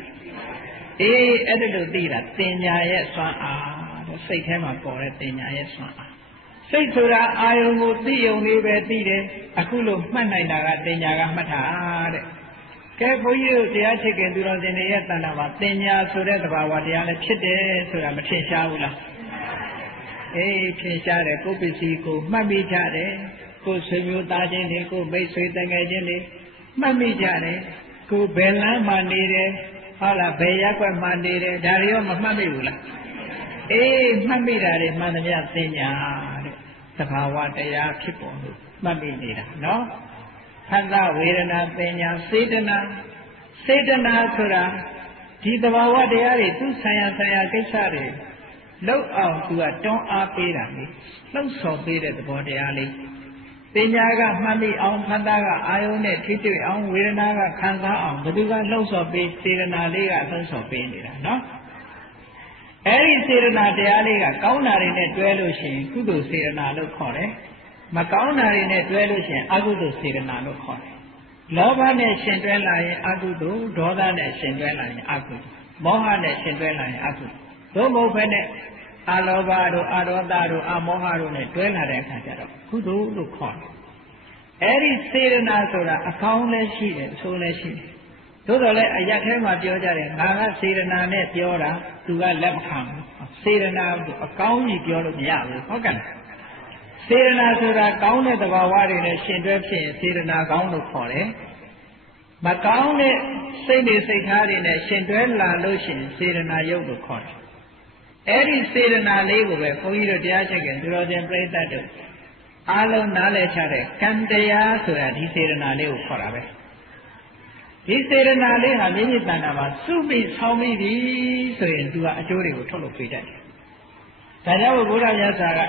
အေးအဲ့ဒါလို့သိတာတင်ညာရဲ့စွမ်းအားတဲ့စိတ်ထဲမှာပေါ်တဲ့တင်ညာရဲ့စွမ်းအားစိတ်ဆိုတာအာယုံကိုသိယုံလေးပဲသိတယ်အခုလို့မှတ်နိုင်တာကတင်ညာကမှတ်တာတဲ့ကဲဘုန်းကြီးတို့တရားချစ်ခင်သူတော်စင်တွေရဲ့တဏ္ဍာမှာတင်ညာဆိုတဲ့သဘာဝတရားလည်းဖြစ်တယ်ဆိုတာမထင်ရှားဘူးလားအေးထင်ရှားတယ်ကိုယ်ပစ္စည်းကိုမှတ်မိကြတယ်ကိုယ်ဆွေမျိုးသားချင်းတွေကိုမိတ်ဆွေတငယ်ချင်းတွေမှတ်မိကြတယ်ကိုယ်ဘယ်လမ်းမှာနေတယ်ဟုတ်လားဘယ်ရက်ွက်မှနေတယ်ဒါတွေရောမမှတ်မိဘူးလားအေးမှတ်မိတာတွေမှန်သမျှသိညာတဲ့သဘာဝတရားဖြစ်ပေါ်လို့မှတ်မိနေတာနော်ခန္ဓာဝေဒနာသိညာစေတနာဆိုတာဒီသဘာဝတရားတွေသူဆိုင်ရာကိစ္စတွေလောက်အောင်သူကတွန်းအားပေးတာလေလှုပ်ဆော်ပေးတဲ့သဘောတရားလေးသိညာကမှတ်မိအောင်ခန္ဓာကအာယုန်နဲ့ထိတွေ့အောင်ဝေဒနာကခံစားအောင်ဘယ်သူကလှုပ်ဆော်ပေးစေတနာလေးကလှုပ်ဆော်ပေးနေတာနော် အဲဒီစေတနာတရားလေးကကောင်းတာတွေနဲ့တွဲလို့ရှိရင်ကုသိုလ်စေတနာလို့ခေါ်တယ်မကောင်းတာတွေနဲ့တွဲလို့ရှိရင်အကုသိုလ်စေတနာလို့ခေါ်တယ်လောဘနဲ့ရှင်တွဲလာရင်အကုသိုလ်ဒေါသနဲ့ရှင်တွဲလာရင်အကုသိုလ်မောဟနဲ့ရှင်တွဲလာရင်အကုသိုလ်သို့မဟုတ်ဘဲနဲ့အလောဘတို့အဒေါသတို့အမောဟတို့နဲ့တွဲလာတဲ့အခါကျတော့ကုသိုလ်လို့ခေါ်တယ်အဲဒီစေတနာဆိုတာအကောင်းလည်းရှိတယ်အဆိုးလည်းရှိတယ်သို့တော်လည်းအရက်ထဲမှာပြောကြတယ်ငါကစေတနာနဲ့ပြောတာသူကလက်မခံဘူးစေတနာကိုအကောင်းကြီးပြောလို့မရဘူးဟုတ်ကဲ့စေတနာဆိုတာကောင်းတဲ့သဘာဝတွေနဲ့ရှင်တွဲဖြစ်ရင်စေတနာကောင်းလို့ခေါ်တယ်မကောင်းတဲ့စိတ်တွေစိတ်ထားတွေနဲ့ရှင်တွဲလာလို့ရှိရင်စေတနာယုတ်လို့ခေါ်တယ်အဲ့ဒီစေတနာလေးကိုပဲဘုန်းကြီးတို့တရားချက်ကသူတော်စင်ပြိဿတ်တို့အားလုံးနားလည်ချတဲ့ကံတရားဆိုတာဒီစေတနာလေးကိုခေါ်တာပဲဒီစေတနာလေးဟာမြင့်မြတ်တဏ္ဍာမှာစုပြီးဆောင်းပြီးပြီဆိုရင်သူကအကျိုးတွေကိုထုတ်လုပ်ပေးတတ်တယ်ဒါကြောင့်ဘုရားမြတ်စွာက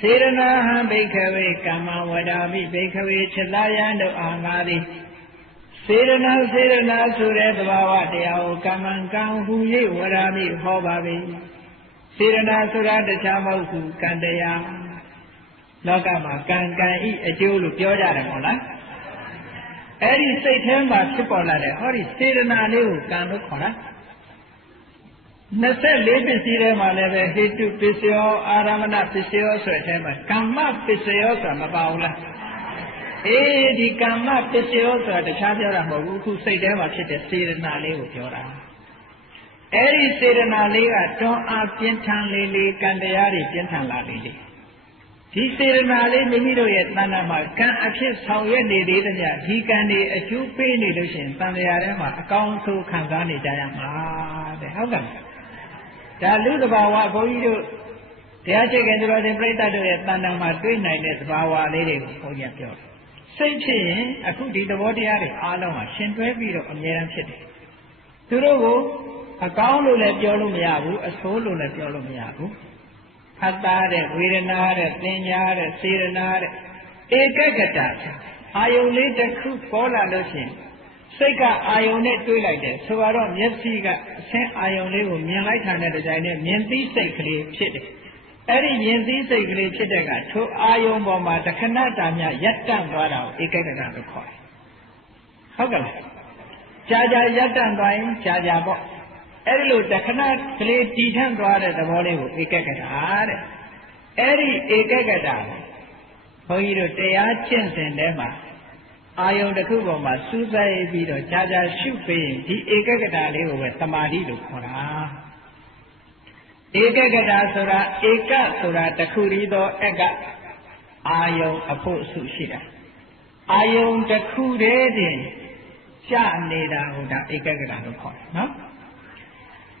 စေရနာဟံဘိက္ခဝေကမ္မဝဒာမိဘိက္ခဝေခြလာယံတို့အာငါသည်စေရနာဆိုတဲ့သဘာဝတရားကိုကမ္မံကံဟူ၍ဝဒာမိဟောပါပြီစေရနာဆိုတာတခြားမဟုတ်ဘူးကံတရားလောကမှာကံဤအကျိုးလို့ပြောကြတယ်မဟုတ်လားအဲ့ဒီစိတ်ထဲမှာဖြစ်ပေါ်လာတဲ့ဟောဒီစေရနာလေးကိုကံလို့ခေါ်တာ24ပစ္စည်းထဲမှာလည်းပဲဟိတုပစ္စယောအာရမဏပစ္စယောဆိုတဲ့အထဲမှာကမ္မပစ္စယောဆိုတာမပါဘူးလားအေးဒီကမ္မပစ္စယောဆိုတာတခြားပြောတာမဟုတ်ဘူးအခုစိတ်ထဲမှာဖြစ်တဲ့စေတနာလေးကိုပြောတာအဲ့ဒီစေတနာလေးကတွန်းအားပြင်းထန်လေးကံတရားတွေပြင်းထန်လာလေးဒီစေတနာလေးမိမိတို့ရဲ့တဏ္ဍာမှာကံအဖြစ်ဆောင်ရွက်နေသေးတဲ့ညဒီကံတွေအကျိုးပေးနေလို့ရှိရင်တန်လျာထဲမှာအကောင်းဆုံးခံစားနေကြရမှာတဲ့ဟုတ်ကဲ့ဒါလူသဘာဝဘုန်းကြီးတို့တရားချက်ကသူတော်စင်ပြိဿတ်တို့ရဲ့တဏ္ဍာမှာတွေ့နိုင်တဲ့သဘာဝလေးတွေကိုဘုန်းကြီးပြောတယ်စိတ်ဖြစ်ရင်အခုဒီသဘောတရားတွေအားလုံးဟာရှင်တွဲပြီးတော့အမြဲတမ်းဖြစ်တယ်သူတို့ကိုအကောင်းလို့လည်းပြောလို့မရဘူးအဆိုးလို့လည်းပြောလို့မရဘူးဖတ်တာတဲ့ဝေဒနာတဲ့သင်ညာတဲ့စေရနာတဲ့ဧကဂတအာယုန်လေးတစ်ခုပေါ်လာလို့ရှိရင်စိတ်ကအာယုန်နဲ့တွေးလိုက်တယ်ဆိုတော့မျက်စိကအဆင်းအာယုန်လေးကိုမြင်လိုက်တာနဲ့တကြိုင်နဲ့မြင်သိစိတ်ကလေးဖြစ်တယ်အဲ့ဒီမြင်သိစိတ်ကလေးဖြစ်တဲ့ကထိုအာယုန်ပေါ်မှာတခဏတာမြရပ်တန့်သွားတာကိုဧကဂတလို့ခေါ်တယ်ဟုတ်ကဲ့လားကြာရပ်တန့်သွားရင်ကြာပေါ့အဲ့ဒီလိုတခဏကလေးတည်ထန့်သွားတဲ့သဘောလေးကိုဧကဂတတဲ့အဲ့ဒီဧကဂတဘုန်းကြီးတို့တရားကျင့်စဉ်ထဲမှာအာယုန်တစ်ခုပေါ်မှာစူးစိုက်ပြီးတော့ကြာရှုပေးရင်ဒီဧကဂတလေးကိုပဲသမာဓိလို့ခေါ်တာဧကဂတဆိုတာဧကဆိုတာတစ်ခုတည်းသောအကအာယုန်အဖို့အစုရှိတာအာယုန်တစ်ခုတည်းတင်ရှနေတာဟိုဒါဧကဂတလို့ခေါ်တယ်နော်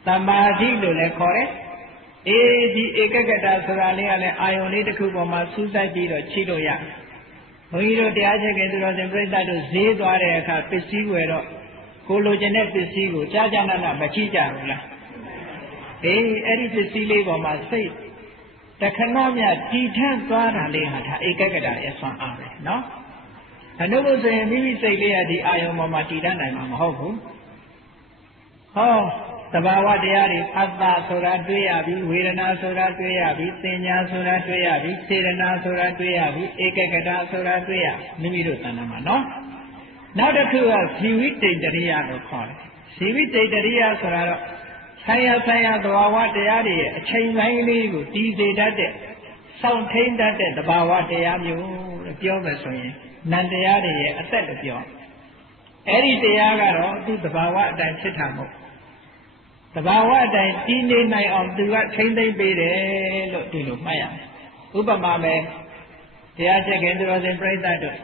သမာဓိလို့လည်းခေါ်တယ်အေးဒီဧကဂတဆိုတာလေးကလည်းအာယုန်လေးတစ်ခုပေါ်မှာစူးစိုက်ပြီးတော့ချိလို့ရတယ်ဘုန်းကြီးတို့တရားချက်ကသူတော်စင်ပြိဿတ်တို့ဈေးသွားတဲ့အခါပစ္စည်းဝယ်တော့ကိုလိုချင်တဲ့ပစ္စည်းကိုကြာနာမချိကြဘူးလားအေးအဲ့ဒီပစ္စည်းလေးပေါ်မှာစိတ်တခဏမြတည်ထန့်သွားတာလေးဟာဒါဧကဂတရဲ့ဆွမ်းအားပဲနော်အနုဘုဆိုရင်မိမိစိတ်လေးကဒီအာယုန်ပေါ်မှာတည်တတ်နိုင်မှာမဟုတ်ဘူးဟောသဘာဝတရားတွေအတ္တဆိုတာတွေ့ရပြီဝေဒနာဆိုတာတွေ့ရပြီသင်ညာဆိုတာတွေ့ရပြီစေတနာဆိုတာတွေ့ရပြီဧကဂတဆိုတာတွေ့ရမိမိတို့တဏ္ဍာမှာနော်နောက်တစ်ခုကဇီဝိတ္တရိယလို့ခေါ်တယ်ဇီဝိတ္တရိယဆိုတာတော့ဆိုင်ရာသဘာဝတရားတွေရဲ့အချိန်ပိုင်းလေးကိုတည်စေတတ်တဲ့စောင့်ထိန်တတ်တဲ့သဘာဝတရားမျိုးလို့ပြောမယ်ဆိုရင်နန္တရားတွေရဲ့အသက်လို့ပြောအဲ့ဒီတရားကတော့သူ့သဘာဝအတိုင်းဖြစ်တာမဟုတ်သဘာဝအတိုင်းတည်နေနိုင်အောင်သူကထိမ့်သိမ့်ပေးတယ်လို့ဒီလိုမှတ်ရမယ်ဥပမာပဲတရားချက်ကသူတော်စင်ပြိဿတ်တို့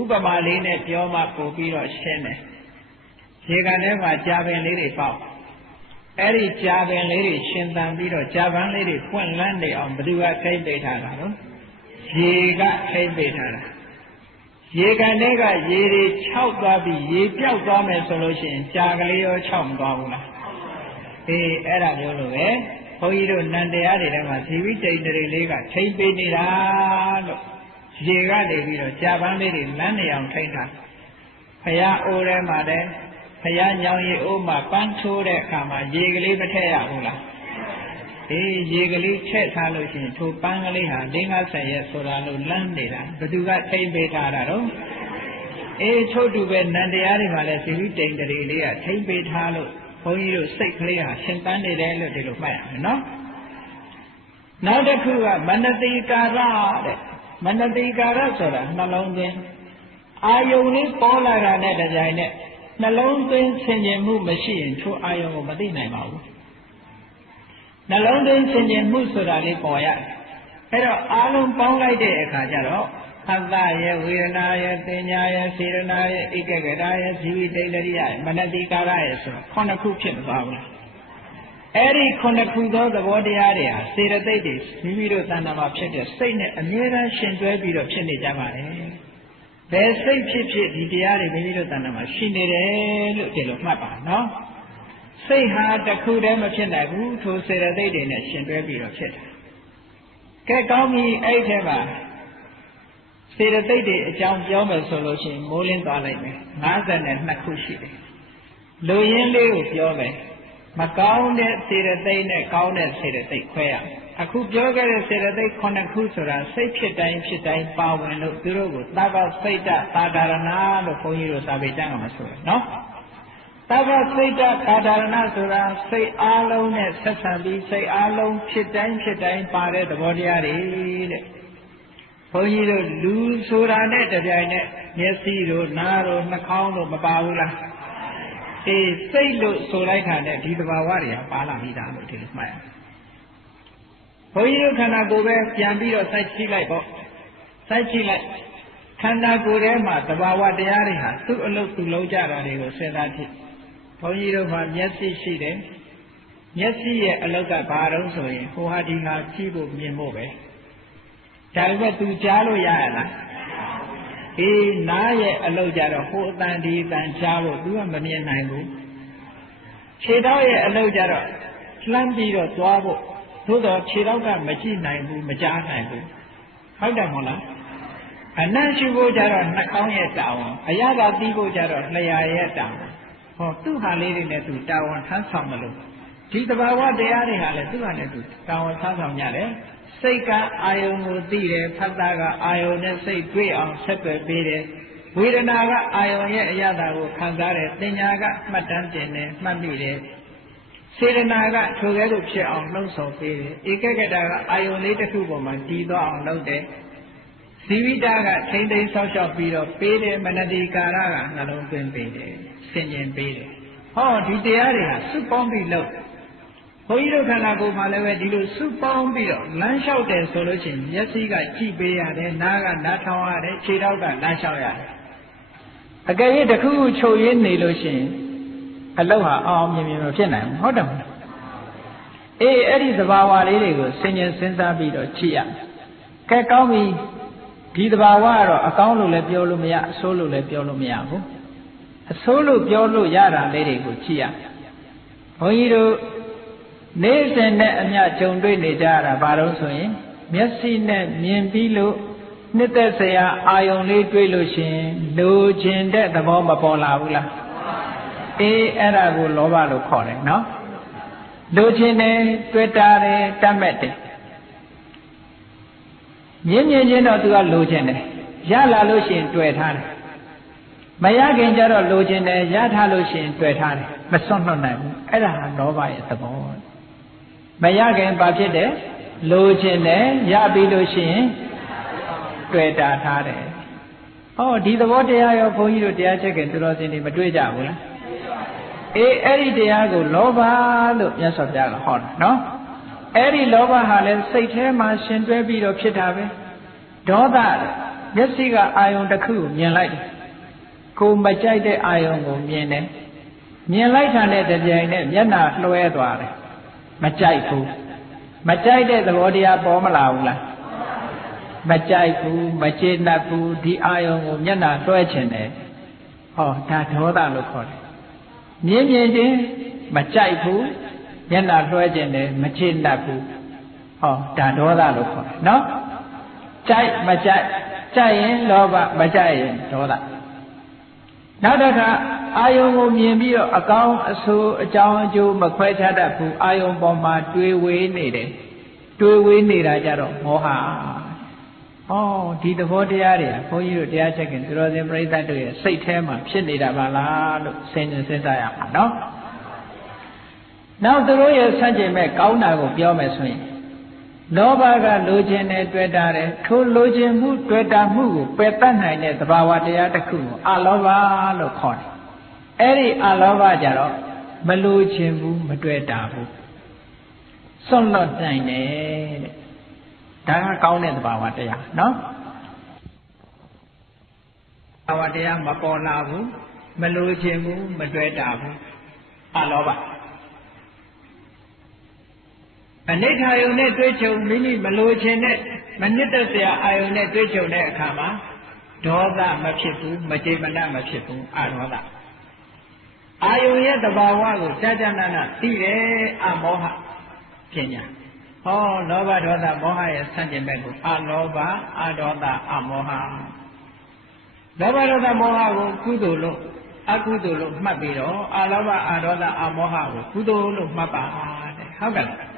ဥပမာလေးနဲ့ပြောမှပို့ပြီးတော့ရှင်းတယ်ရေကန်ထဲမှာကြာပင်လေးတွေပေါက်အဲ့ဒီကြာပင်လေးတွေရှင်သန်ပြီးတော့ကြာပန်းလေးတွေပွင့်လန်းနေအောင်ဘယ်သူကထိမ့်ပေးထားတာနော်ရေကထိမ့်ပေးထားတာရေကန်ထဲကရေတွေခြောက်သွားပြီးရေပြောက်သွားမယ်ဆိုလို့ရှိရင်ကြာကလေးရောခြောက်မသွားဘူးလားအေးအဲ့ဒါမျိုးလိုပဲဘုန်းကြီးတို့နန္တရားတွေထဲမှာဇီဝိတ္တရိလေးကထိမ့်ပေးနေတာလို့ရေကနေပြီးတော့ကြာပန်းလေးတွေလမ်းနေအောင်ထိမ့်ထားဖရာအိုးထဲမှာလည်းဖရာညောင်ရည်အိုးမှာပန်းထိုးတဲ့အခါမှာရေကလေးမထည့်ရဘူးလား ရေကလေးထည့်ထားလို့ရှိရင်ထိုပန်းကလေးဟာ50ရက်ဆိုတာလို့လမ်းနေတာဘယ်သူကထိမ့်ပေးထားတာတော့ထို့တူပဲနန္တရားတွေမှာလည်းဇီဝိတိန်တရီလေးကထိမ့်ပေးထားလို့ဘုန်းကြီးတို့စိတ်ကလေးဟာရှင်သန်နေတယ်လို့ဒီလိုမှတ်ရမယ်နော်နောက်တစ်ခုကမနတိကာရတဲ့မနတိကာရဆိုတာနှလုံးသွင်းအာယုန်လေးပေါ်လာတာနဲ့တကြိုင်နဲ့နှလုံးသွင်းဆင်ခြင်မှုမရှိရင်ထိုအာယုန်ကိုမသိနိုင်ပါဘူးနှလုံးသွင်းဆင်ခြင်မှုဆိုတာလေးပေါ်ရတယ်အဲ့တော့အာလုံးပေါင်းလိုက်တဲ့အခါကျတော့ဟတ္တရဲ့ဝေဒနာရဲ့ပညာရဲ့စေရနာရဲ့ဧကဂရရဲ့ဇီဝိတ္တိရိယရဲ့မနတိကာရရဲ့ဆိုခုနှစ်ခုဖြစ်မသွားဘူးလားအဲ့ဒီခုနှစ်ခုသောသဘောတရားတွေဟာစေတသိက်တွေမိမိတို့တဏ္ဍာမှာဖြစ်တဲ့စိတ်နဲ့အမြဲတမ်းရှင်တွဲပြီးတော့ဖြစ်နေကြပါတယ်ဘယ်စိတ်ဖြစ်ဖြစ်ဒီတရားတွေမိမိတို့တဏ္ဍာမှာရှိနေတယ်လို့ဒီလိုမှတ်ပါနော်စိတ်ဟာတစ်ခုတည်းမဖြစ်နိုင်ဘူးထိုစေတသိက်တွေနဲ့ရှင်တွဲပြီးတော့ဖြစ်တာကဲကောင်းပြီအဲ့ဒီထဲမှာစေတသိက်တွေအကြောင်းပြောမယ်ဆိုလို့ရှိရင်မိုးလင်းသွားလိုက်မယ်52ခုရှိတယ်လူရင်းလေးကိုပြောမယ်မကောင်းတဲ့စေတသိက်နဲ့ကောင်းတဲ့စေတသိက်ခွဲရအခုပြောခဲ့တဲ့စေတသိက်9ခုဆိုတာစိတ်ဖြစ်တိုင်းဖြစ်တိုင်းပါဝင်လို့သူတို့ကိုသဗ္ဗစိတ်တသာဓရဏလို့ဘုန်းကြီးတို့စာပေကျမ်းကမှာဆိုတယ်နော်သဗ္ဗစိတ်တသာဓရဏဆိုတာစိတ်အားလုံးနဲ့ဆက်ဆံပြီးစိတ်အားလုံးဖြစ်တိုင်းဖြစ်တိုင်းပါတဲ့သဘောတရားတွေတဲ့ဘုန်းကြီးတို့လူဆိုတာနဲ့တပြိုင်နက်မျက်စိတို့နားတို့နှာခေါင်းတို့မပါဘူးလားစိတ်လို့ဆိုလိုက်တာနဲ့ဒီသဘာဝတွေကပါလာပြီးသားလို့ဒီလိုမှတ်ရဘုန်းကြီးတို့ခန္ဓာကိုယ်ပဲပြန်ပြီးတော့စိုက်ကြည့်လိုက်ပေါ့စိုက်ကြည့်လိုက်ခန္ဓာကိုယ်ထဲမှာသဘာဝတရားတွေဟာသူ့အလုပ်သူလုပ်ကြတာတွေကိုစဉ်းစားကြည့်ဘုန်းကြီးတို့မှာမျက်စိရှိတယ်မျက်စိရဲ့အလုပ်ကဘာတော့ဆိုရင်ဟိုဟာဒီဟာကြည့်ဖို့မြင်ဖို့ပဲဒါပေမဲ့သူကြားလို့ရရလားနားရဲ့အလုပ်ကြတော့ဟိုအတန်ဒီအတန်ကြားဖို့သူကမမြင်နိုင်ဘူးခြေထောက်ရဲ့အလုပ်ကြတော့လှမ်းပြီးတော့သွားဖို့သို့တော့ခြေထောက်ကမကြည့်နိုင်ဘူးမကြားနိုင်ဘူးဟုတ်တယ်မဟုတ်လားအနံ့ရှုဖို့ကြတော့နှာခေါင်းရဲ့တာဝန်အရသာတီးဖို့ကြတော့လျှာရဲ့တာဝန်ဟောသူ့ဟာလေးတွေနဲ့သူတာဝန်ထမ်းဆောင်မလို့ဒီသဘာဝတရားတွေဟာလည်းသူ့ဟာနဲ့သူတာဝန်ထမ်းဆောင်ကြတယ်စိတ်ကအာယုံကိုသိတယ်ဖတ်တာကအာယုံနဲ့စိတ်တွေ့အောင်ဆက်သွယ်ပေးတယ်ဝေဒနာကအာယုံရဲ့အရသာကိုခံစားတယ်ပညာကမှတ်တမ်းတင်တယ်မှတ်မိတယ်စေတနာကထိုကဲ့သို့ဖြစ်အောင်လှုံ့ဆော်ပေးတယ်ဧကဂတကအာယုံလေးတစ်ခုပေါ်မှာတည်သွားအောင်လုပ်တယ်ဇီဝိတကထိမ့်သိမ်းဆောက်ရှောက်ပြီးတော့ပေးတယ်မနတိကာရကနှလုံးသွင်းပေးတယ်ဆင်ခြင်ပေးတယ်ဟောဒီတရားတွေဟာစုပေါင်းပြီးလုပ်ဘုန်းကြီးတို့ခန္ဓာကိုယ်မှာလည်းပဲဒီလိုစုပေါင်းပြီးတော့လမ်းလျှောက်တယ်ဆိုလို့ရှိရင်မျက်စိကကြည့်ပေးရတယ်နားကနားထောင်ရတယ်ခြေထောက်ကလမ်းလျှောက်ရတယ်အကယ်၍တစ်ခုခုချုပ်ရင်းနေလို့ရှိရင်အလုံးဟာအောင်မြင်မြင်မဖြစ်နိုင်ဘူးဟုတ်တယ်မဟုတ်အဲ့ဒီသဘာဝလေးတွေကိုဆင်ញင်စဉ်းစားပြီးတော့ကြည့်ရကဲကောင်းပြီဒီသဘာဝကတော့အကောင်းလို့လည်းပြောလို့မရအဆိုးလို့လည်းပြောလို့မရဘူးအဆိုးလို့ပြောလို့ရတာလေးတွေကိုကြည့်ရဘုန်းကြီးတို့နေ့စဉ်နဲ့အမျှကြုံတွေ့နေကြရတာဘာလို့ဆိုရင်မျက်စိနဲ့မြင်ပြီးလို့နှစ်သက်စရာအာယုံလေးတွေ့လို့ရှိရင်လိုချင်တဲ့သဘောမပေါ်လာဘူးလားအဲ့ဒါကိုလောဘလို့ခေါ်တယ်နော်လိုချင်တယ်တွေ့တာတယ်တတ်မဲ့တယ်မြင်ချင်းတော့သူကလိုချင်တယ်ရလာလို့ရှိရင်တွေ့ထားတယ်မရခင်ကျတော့လိုချင်တယ်ရထားလို့ရှိရင်တွေ့ထားတယ်မစွန့်လွတ်နိုင်ဘူးအဲ့ဒါဟာလောဘရဲ့သဘောမရခင်ဘာဖြစ်တယ်လိုချင်တယ်ရပြီးလို့ရှိရင်တွေ့တာထားတယ်ဟောဒီသဘောတရားရောဘုန်းကြီးတို့တရားချက်ခင်သူတော်စင်တွေမတွေ့ကြဘူးလားအဲ့ဒီတရားကိုလောဘလို့မြတ်စွာဘုရားကဟောတာနော်အဲ့ဒီလောဘဟာလည်းစိတ်ထဲမှာရှင်တွဲပြီးတော့ဖြစ်တာပဲဒေါသမျက်စိကအာယုံတစ်ခုကိုမြင်လိုက်တယ်ကိုမကြိုက်တဲ့အာယုံကိုမြင်တယ်မြင်လိုက်တာနဲ့တပြိုင်နက်မျက်နှာလွှဲသွားတယ်မကြိုက်ဘူးမကြိုက်တဲ့သဘောတရားပေါ်မလာဘူးလားမကြိုက်ဘူးမကျေနပ်ဘူးဒီအာယုံကိုမျက်နှာလွှဲချင်တယ်ဟောဒါဒေါသလို့ခေါ်တယ်မြင်ချင်းမကြိုက်ဘူးမျက်နှာလွှဲခြင်းတယ်မချစ်တတ်ဘူးဟောဒါဒေါသလို့ခေါ်တယ်နော်ကြိုက်မကြိုက်ကြိုက်ရင်လောဘမကြိုက်ရင်ဒေါသ နောက်တစ်ခါအာယုံကိုမြင်ပြီးတော့အကောင်းအဆိုးအကြောင်းအကျိုးမခွဲခြားတတ်ဘူးအာယုံပေါ်မှာတွေးဝေးနေတယ်တွေးဝေးနေတာကြတော့မောဟဒီသဘောတရားတွေဘုန်းကြီးတို့တရားချက်ခင်သူတော်စင်ပြိဿတ်တို့ရဲ့စိတ်ထဲမှာဖြစ်နေတာပါလားလို့စဉ်းစားရမှာနော်နောက်သူတို့ရဲ့ဆန့်ကျင်မဲ့ကောင်းတာကိုပြောမယ်ဆိုရင်လောဘကလိုချင်တယ်တွေ့တာတယ်ထိုလိုချင်မှုတွေ့တာမှုကိုပယ်တတ်နိုင်တဲ့သဘာဝတရားတစ်ခုကိုအလောဘလို့ခေါ်တယ်အဲ့ဒီအလောဘကြတော့မလိုချင်ဘူးမတွေ့တာဘူးစွန့်လွတ်နိုင်တယ်တဲ့ဒါကကောင်းတဲ့သဘာဝတရားနော်သဘာဝတရားမပေါ်လာဘူးမလိုချင်ဘူးမတွေ့တာဘူးအလောဘအနိဋ္ဌာယုံနဲ့တွေ့ကြုံမိမိမလိုချင်တဲ့မနစ်သက်စရာအာယုံနဲ့တွေ့ကြုံတဲ့အခါမှာဒေါသမဖြစ်ဘူးမကျေမနပ်မဖြစ်ဘူးအဒေါသအာယုံရဲ့သဘာဝကိုကြာကြာနာနာသိတယ်အမောဟပညာလောဘဒေါသမောဟရဲ့ဆန့်ကျင်ဘက်ကိုအလောဘအဒေါသအမောဟလောဘဒေါသမောဟကိုကုသိုလ်လို့အကုသိုလ်လို့မှတ်ပြီးတော့အလောဘအဒေါသအမောဟကိုကုသိုလ်လို့မှတ်ပါတဲ့ဟုတ်ကဲ့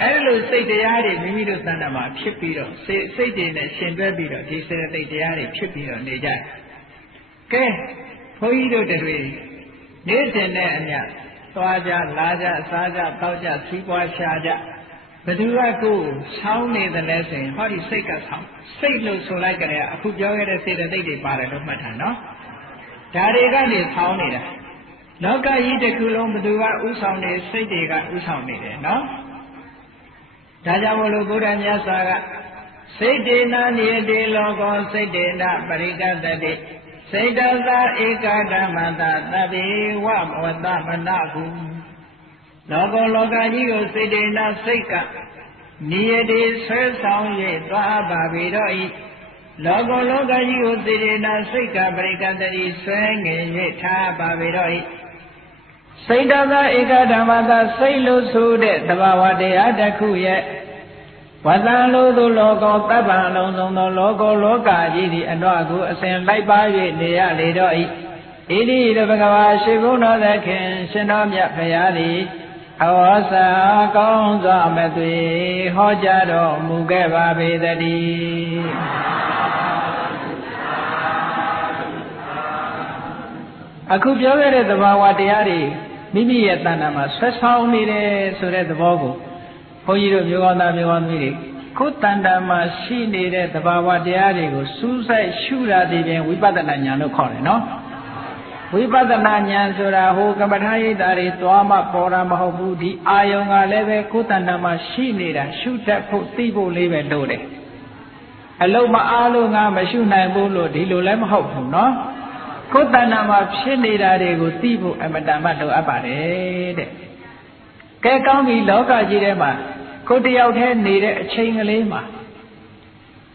အဲ့လိုစိတ်တရားတွေမိမိတို့သဏ္ဍာန်မှာဖြစ်ပြီးတော့စိတ်တွေနဲ့ရှင်တွဲပြီးတော့ဒီစေတသိက်တရားတွေဖြစ်ပြီးတော့နေကြကဲဘုန်းကြီးတို့တွေနေ့စဉ်နဲ့အမျှသွားကြလာကြစားကြတောက်ကြစီးပွားရှာကြဘယ်သူကကိုယ်ဆောင်းနေတယ်လဲဆိုရင်ဟောဒီစိတ်ကဆောင်းစိတ်လို့ဆိုလိုက်ကြတယ်အခုပြောခဲ့တဲ့စေတသိက်တွေပါတယ်လို့မှတ်ထားနော်ဒါတွေကနေဆောင်းနေတာလောကကြီးတစ်ခုလုံးဘယ်သူကဥဆောင်နေစိတ်တွေကဥဆောင်နေတယ်နော်ဒါကြောင့်မို့လို့ဘုရားမြတ်စွာကစိတ်တေနနိယတိလောကောစိတ်တေနပရိကတတိစိတ်တသာဧကဓမ္မတသဗ္ဗေဝဝတ္တမနဟုလောကလောကကြီးကိုစိတ်တေနစိတ်ကနိယတိဆွဲဆောင်၍သွားပါပြီတော့ဤလောကလောကကြီးကိုစိတ်တေနစိတ်ကပရိကတတိဆွဲငင်၍ထားပါပြီတော့ဤစိတ်တသာဧကဓမ္မတစိတ်လို့ဆိုတဲ့သဘာဝတရားတစ်ခုရဲ့ဝတ္တံလို့သောလောကောတပ္ပံအလုံးစုံသောလောကလောကကြီးသည်အတော့ကိုအစဉ်လိုက်ပါ၍နေရလေတော့ဤဣတိရဘဂဝါရှိဘုန်းတော်သခင်ရှင်တော်မြတ်ဖရာသည်အဝါစာကောင်းစွာမသွေဟောကြားတော်မူခဲ့ပါပေသတည်းအခုပြောခဲ့တဲ့သဘာဝတရားတွေမိမိရဲ့တဏ္ဍာမှာဆွဲဆောင်နေတယ်ဆိုတဲ့သဘောကိုဘုန်းကြီးတို့မျိုးကောင်းသားမျိုးကောင်းသမီးတွေကိုယ်တဏ္ဍာမှာရှိနေတဲ့သဘာဝတရားတွေကိုစူးစိုက်ရှုတာဒီပြင်ဝိပဿနာဉာဏ်လို့ခေါ်တယ်နော်ဝိပဿနာဉာဏ်ဆိုတာဟိုကမ္မထာယိတာတွေသွားမှပေါ်တာမဟုတ်ဘူးဒီအာယုံကလည်းပဲကိုယ်တဏ္ဍာမှာရှိနေတာရှုတတ်ဖို့သိဖို့လေးပဲလိုတယ်အလုံးမအားလို့ငါမရှုနိုင်ဘူးလို့ဒီလိုလည်းမဟုတ်ဘူးနော်ကိုယ်တဏ္ဍာမှာဖြစ်နေတာတွေကိုသိဖို့အမတန်မှလိုအပ်ပါတယ်တဲ့ကဲကောင်းပြီလောကကြီးထဲမှာကိုယ်တယောက်တည်းနေတဲ့အချိန်ကလေးမှာ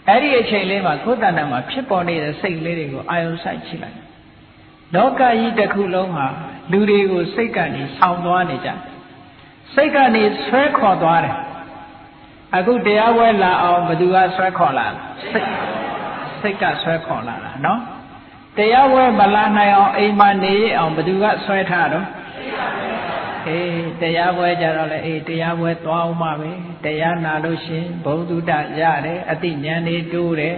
အဲ့ဒီအချိန်လေးမှာကိုယ်တဏ္ဍာမှာဖြစ်ပေါ်နေတဲ့စိတ်လေးတွေကိုအာယုံစိုက်ကြည့်လိုက်လောကကြီးတစ်ခုလုံးဟာလူတွေကိုစိတ်ကနေဆောင်သွားနေကြစိတ်ကနေဆွဲခေါ်သွားတယ်အခုတရားဝဲလာအောင်ဘယ်သူကဆွဲခေါ်လာစိတ်ကဆွဲခေါ်လာတာနော်တရားဝဲမလာနိုင်အောင်အိမ်မှာနေရအောင်ဘယ်သူကဆွဲထားတော့တရားပွဲကြတော့လေတရားပွဲသွားအောင်ပါပဲတရားနာလို့ရှင်ဘုဒ္ဓတရတယ်အသိဉာဏ်တွေတိုးတယ်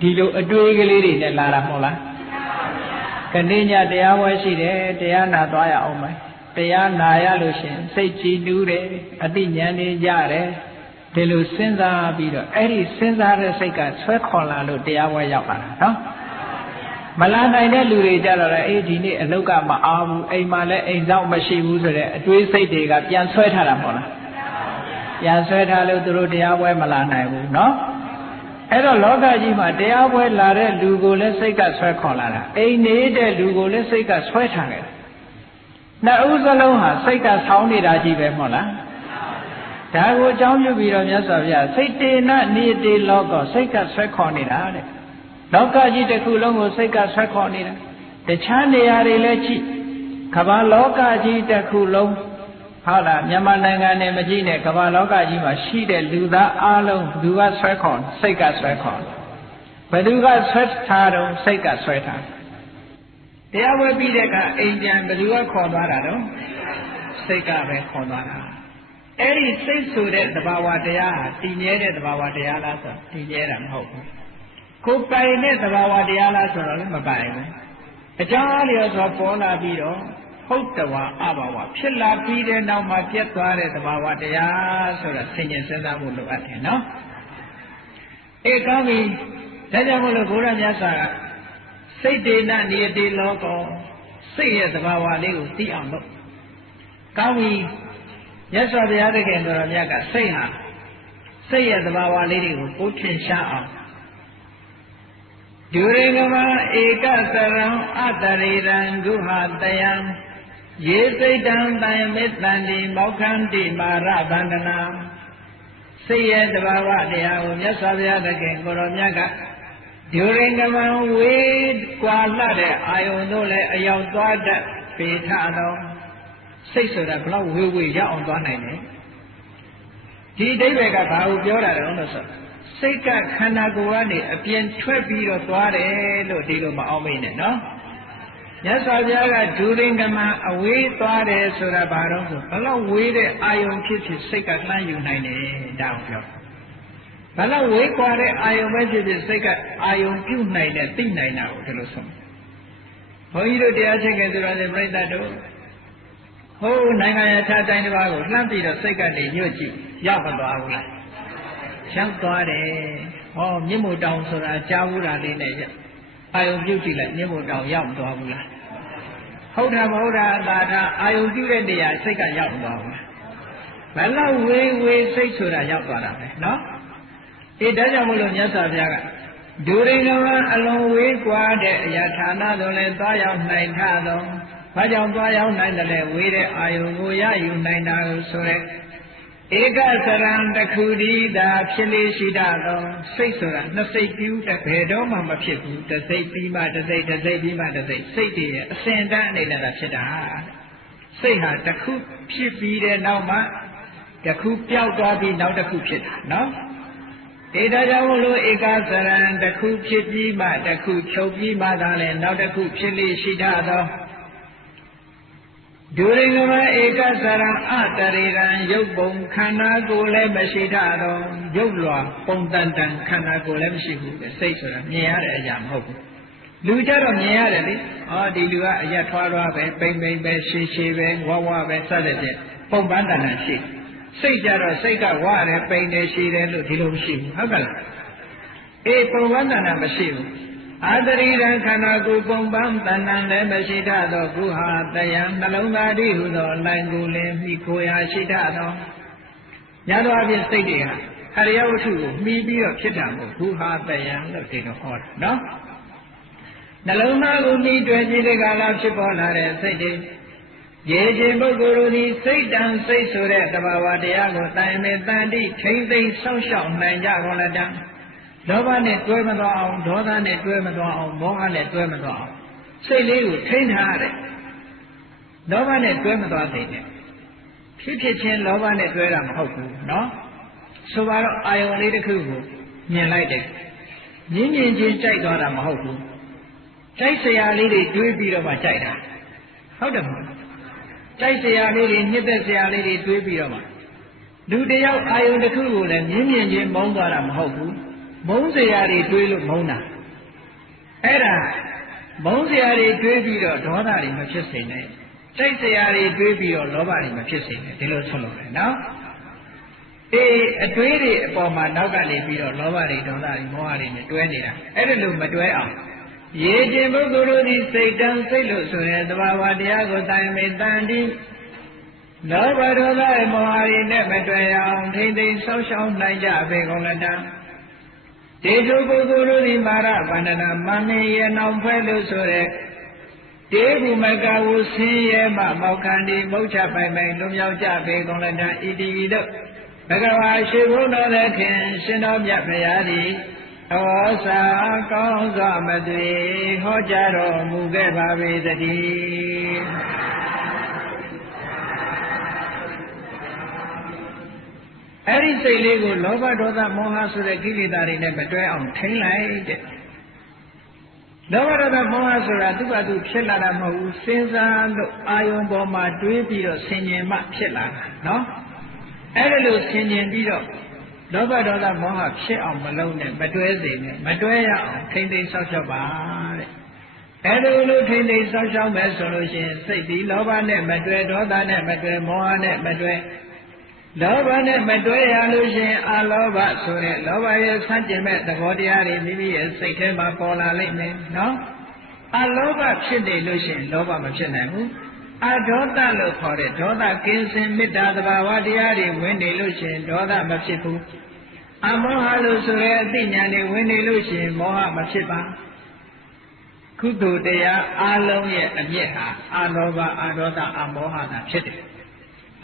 ဒီလိုအတွေးကလေးတွေနဲ့လာတာမဟုတ်လားခဏညတရားပွဲရှိတယ်တရားနာသွားရအောင်မယ်တရားနာရလို့ရှင်စိတ်ကြည်နူးတယ်အသိဉာဏ်တွေရတယ်ဒီလိုစဉ်းစားပြီးတော့အဲ့ဒီစဉ်းစားတဲ့စိတ်ကဆွဲခေါ်လာလို့တရားပွဲရောက်လာတာနော်မလာနိုင်တဲ့လူတွေကြတော့လေဒီနေ့အလုတ်ကမအားဘူးအိမ်မှာလည်းအိမ်ဆောင်မရှိဘူးဆိုတဲ့အတွေးစိတ်တွေကပြန်ဆွဲထားတာမဟုတ်လားပြန်ဆွဲထားလို့သူတို့တရားပွဲမလာနိုင်ဘူးเนาะအဲ့တော့လောကကြီးမှာတရားပွဲလာတဲ့လူကိုလည်းစိတ်ကဆွဲခေါ်လာတာအိမ်နေတဲ့လူကိုလည်းစိတ်ကဆွဲထားတယ်နှစ်ဦးစလုံးဟာစိတ်ကဆောင်းနေတာကြီးပဲမဟုတ်လားဒါကိုအကြောင်းပြုပြီးတော့မြတ်စွာဘုရားစိတ်တေနနိယတိလောကစိတ်ကဆွဲခေါ်နေတာတဲ့လောကကြီးတစ်ခုလုံးကိုစိတ်ကဆွဲခေါ်နေတာတခြားနေရာတွေလည်းကြည့်ကမ္ဘာလောကကြီးတစ်ခုလုံးဟုတ်လားမြန်မာနိုင်ငံနဲ့မကြည့်နဲ့ကမ္ဘာလောကကြီးမှာရှိတဲ့လူသားအလုံးဘသူကဆွဲခေါ်စိတ်ကဆွဲခေါ်ဘယ်သူကဆွဲထားတော့စိတ်ကဆွဲထား တရားဝဲပြီးတဲ့အခါအိမ်ပြန်ဘယ်သူကခေါ်သွားတာတော့စိတ်ကပဲခေါ်သွားတာအဲ့ဒီစိတ်ဆိုတဲ့သဘာဝတရားဟာတည်မြဲတဲ့သဘာဝတရားလားဆိုတည်မြဲတာမဟုတ်ဘူးကိုယ်ပိုင်တဲ့သဘာဝတရားလားဆိုတော့လည်းမပိုင်ဘူးအကြောင်းအလျော်စွာပေါ်လာပြီးတော့ဟုတ်တဝါအဘာဝဖြစ်လာပြီးတဲ့နောက်မှာပြတ်သွားတဲ့သဘာဝတရားဆိုတာဆင်ញင်စဉ်းစားဖို့လိုအပ်တယ်နော်အေးကောင်းပြီဒါကြောင့်မို့လို့ဘုရားမြတ်စွာကစိတ်တေနနိယတိလောကောစိတ်ရဲ့သဘာဝလေးကိုသိအောင်လုပ်ကောင်းပြီမြတ်စွာဘုရားသခင်တော်မြတ်ကစိတ်ဟာစိတ်ရဲ့သဘာဝလေးတွေကိုကိုယ်ထင်ရှားအောင်ဒုရေကမဧကသရံအတရေရံဂုဟာတယံယေစိတ်တံတံမေတ္တန္တိမောက္ခန္တိမာရဗန္ဒနာစိတ်ရဲ့သဘာဝတရားကိုမြတ်စွာဘုရားသခင်ကိုရောမြတ်ကဒုရေကမဝေကွာလှတဲ့အာယုန်တို့လည်းအရောက်သွားတတ်ပေထသောစိတ်ဆိုတာဘလောက်ဝေဝေရောက်အောင်သွားနိုင်တယ်ဒီအဓိပ္ပာယ်ကဘာကိုပြောတာလဲလို့ဆိုစိတ်ကခန္ဓာကိုယ်ကနေအပြင်ထွက်ပြီးတော့သွားတယ်လို့ဒီလိုမအောင်မေ့နဲ့နော်မြတ်စွာဘုရားကဒုရင်ကမအဝေးသွားတယ်ဆိုတာဘာတော့ဆိုဘလောက်ဝေးတဲ့အာယုံဖြစ်ဖြစ်စိတ်ကလှမ်းယူနိုင်တယ်ဒါကိုပြောဘလောက်ဝေးကွာတဲ့အာယုံပဲဖြစ်ဖြစ်စိတ်ကအာယုံပြုတ်နိုင်တဲ့သိနိုင်တာကိုဒီလိုဆိုဘုန်းကြီးတို့တရားချင်းကဆိုရတယ်ပြိဿတို့ဟိုးနိုင်ငံရခြားတိုင်းတစ်ပါးကိုလှမ်းပြီးတော့စိတ်ကနေညွတ်ကြည့်ရောက်မသွားဘူးလားရောက်သွားတယ်ဟောမြင့်မို့တောင်ဆိုတာကြားဘူးတာလေးနဲ့အာယုံပြုတ်ကြည့်လိုက်မြင့်မို့တောင်ရောက်မသွားဘူးလားဟုတ်တာမဟုတ်တာသာသာအာယုံပြုတ်တဲ့နေရာစိတ်ကရောက်မသွားဘူးလားဘယ်လောက်ဝေးဝေးစိတ်ဆိုတာရောက်သွားတာပဲနော်အေးဒါကြောင့်မို့လို့မြတ်စွာဘုရားကဒုရိကမအလုံးဝေးကွာတဲ့အရာဌာနတို့လည်းသွားရောက်နိုင်ထသောဘာကြောင့်သွားရောက်နိုင်တယ်လဲဝေးတဲ့အာယုံကိုရယူနိုင်တာကိုဆိုရဲဧကစရံတခုဒီသာဖြစ်လေရှိတတ်သောစိတ်ဆိုတာနှစ်စိတ်ပြုတဲ့ဘယ်တော့မှမဖြစ်ဘူးတစ်စိတ်ပြီးမှတစ်စိတ်တစ်စိတ်ပြီးမှတစ်စိတ်စိတ်တည်းရဲ့အစဉ်တန်းအနေနဲ့သာဖြစ်တာစိတ်ဟာတစ်ခုဖြစ်ပြီးတဲ့နောက်မှတစ်ခုပျောက်သွားပြီးနောက်တစ်ခုဖြစ်တာနော်ဒါကြောင့်မလို့ဧကစရံတစ်ခုဖြစ်ပြီးမှတစ်ခုချုပ်ပြီးမှသာလဲနောက်တစ်ခုဖြစ်လေရှိတတ်သောဒုရိကမဧကစရံအတရေရံရုပ်ပုံခန္ဓာကိုယ်လည်းမရှိထတော့ရုပ်လွာပုံတန်တန်ခန္ဓာကိုယ်လည်းမရှိဘူးစိတ်ဆိုတာမြင်ရတဲ့အရာမဟုတ်ဘူးလူကြတော့မြင်ရတယ်လေဒီလူကအရက်ထွားထွားပဲပိမ့်ပိမ့်ပဲရှည်ရှည်ပဲဝဝပဲစသဖြင့်ပုံပန်းတန်တန်ရှိစိတ်ကြတော့စိတ်ကဝရတယ်ပိမ့်တယ်ရှည်တယ်လို့ဒီလိုမရှိဘူးဟုတ်ကဲ့လားအေးပုံပန်းတန်တန်မရှိဘူးအာတရိရံခန္ဓာကိုယ်ပုံပန်းတဏ္ဍလည်းမရှိတတ်သောကုဟာတယံနှလုံးသားတည်းဟူသောလိုင်ကိုလည်းမိခိုရာရှိတတ်သောညသောအဖြစ်စိတ်တွေဟာအရိယဝတ္ထုကိုမှီပြီးတော့ဖြစ်တာမဟုတ်ကုဟာတယံလို့ဒီလိုဟောတာနော်နှလုံးသားကိုမှီတွေ့ပြီးတဲ့ကာလဖြစ်ပေါ်လာတဲ့စိတ်တွေရေခြင်းပုဂ္ဂိုလ်တို့သည်စိတ်တန်စိတ်ဆိုတဲ့တဘာဝတရားကိုတိုင်မဲ့တန်တိထိမ့်သိမ့်ဆောက်ရှောက်နိုင်ကြကုန်လက်တံလောဘနဲ့တွဲမသွားအောင်ဒေါသနဲ့တွဲမသွားအောင်မောဟနဲ့တွဲမသွားအောင်စိတ်လေးကိုထိန်းထားရတယ်လောဘနဲ့တွဲမသွားသေးနဲ့ဖြစ်ဖြစ်ချင်းလောဘနဲ့တွဲတာမဟုတ်ဘူးเนาะဆိုပါတော့အာယုံလေးတစ်ခုကိုမြင်လိုက်တယ်မြင်ချင်းကြိုက်သွားတာမဟုတ်ဘူးကြိုက်စရာလေးတွေတွေးပြီးတော့မှကြိုက်တာဟုတ်တယ်မဟုတ်ကြိုက်စရာလေးတွေညှစ်သက်စရာလေးတွေတွေးပြီးတော့မှလူတယောက်အာယုံတစ်ခုကိုလည်းမြင်ချင်းမုန်းသွားတာမဟုတ်ဘူးမုန်းစရာတွေတွေးလို့မုန်းတာအဲ့ဒါမုန်းစရာတွေတွေးပြီးတော့ဒေါသတွေမဖြစ်စေနဲ့စိတ်စရာတွေတွေးပြီးတော့လောဘတွေမဖြစ်စေနဲ့ဒီလိုဆွလို့တယ်နော်အေးအတွေးတွေအပေါ်မှာနောက်ကနေပြီးတော့လောဘတွေဒေါသတွေမောဟတွေနဲ့တွဲနေတာအဲ့ဒါလို့မတွဲအောင်ရေခြင်းပုဂ္ဂိုလ်တို့သည်စိတ်တန်စိတ်လို့ဆိုတဲ့သဘာဝတရားကိုတိုင်မေတန်တိလောဘဒေါသမောဟတွေနဲ့မတွဲအောင်ထိမ့်သိမ်းဆောက်ရှောက်နိုင်ကြပေကုန်လတံတေထုပုဂ္ဂိုလ်တို့သည်မာရဗန္ဒနာမမေရနောင်ဖဲလို့ဆိုတဲ့တေဘုမကဝဆင်းရဲမှမောက္ခန္တိမုတ်ချပိုင်ပိုင်လွန်မြောက်ကြပေကုန်လတံဣတိဤတို့ဘဂဝါရှိဘုန်းတော်လည်းခင်ရှင်တော်မြတ်ဖရာသည်ဩစာကောင်းစွာမသွေဟောကြားတော်မူခဲ့ပါပေသတည်းအဲ့ဒီစိတ်လေးကိုလောဘဒေါသမောဟဆိုတဲ့ကိလေသာတွေနဲ့မတွဲအောင်ထိန်းလိုက်တဲ့ လောဘဒေါသမောဟဆိုတာသူ့ဘာသူဖြစ်လာတာမဟုတ်ဘူးစဉ်းစားလို့အာယုံပေါ်မှာတွေးပြီးတော့ဆင်ញင်မှဖြစ်လာတာနော်အဲ့ဒါလို့ဆင်ញင်ပြီးတော့လောဘဒေါသမောဟဖြစ်အောင်မလုပ်နဲ့မတွဲစေနဲ့မတွဲရအောင်ထိမ့်သိမ်းဆောက်ရှောက်ပါတဲ့အဲ့ဒါလို့ထိမ့်သိမ်းဆောက်ရှောက်မယ်ဆိုလို့ရှိရင်စိတ်ဒီလောဘနဲ့မတွဲဒေါသနဲ့မတွဲမောဟနဲ့မတွဲလောဘနဲ့မတွဲရလို့ရှိရင်အလောဘဆိုတဲ့လောဘရဲ့ဆန့်ကျင်မဲ့သဘောတရားတွေမိမိရဲ့စိတ်ထဲမှာပေါ်လာလိမ့်မယ်နော်အလောဘဖြစ်နေလို့ရှိရင်လောဘမဖြစ်နိုင်ဘူးအဒေါသလို့ခေါ်တဲ့ဒေါသကင်းစင်မေတ္တာသဘာဝတရားတွေဝင်နေလို့ရှိရင်ဒေါသမဖြစ်ဘူးအမောဟလို့ဆိုတဲ့အသိဉာဏ်တွေဝင်နေလို့ရှိရင်မောဟမဖြစ်ပါကုသိုလ်တရားအလုံးရဲ့အမြင့်ဟာအလောဘအဒေါသအမောဟသာဖြစ်တယ်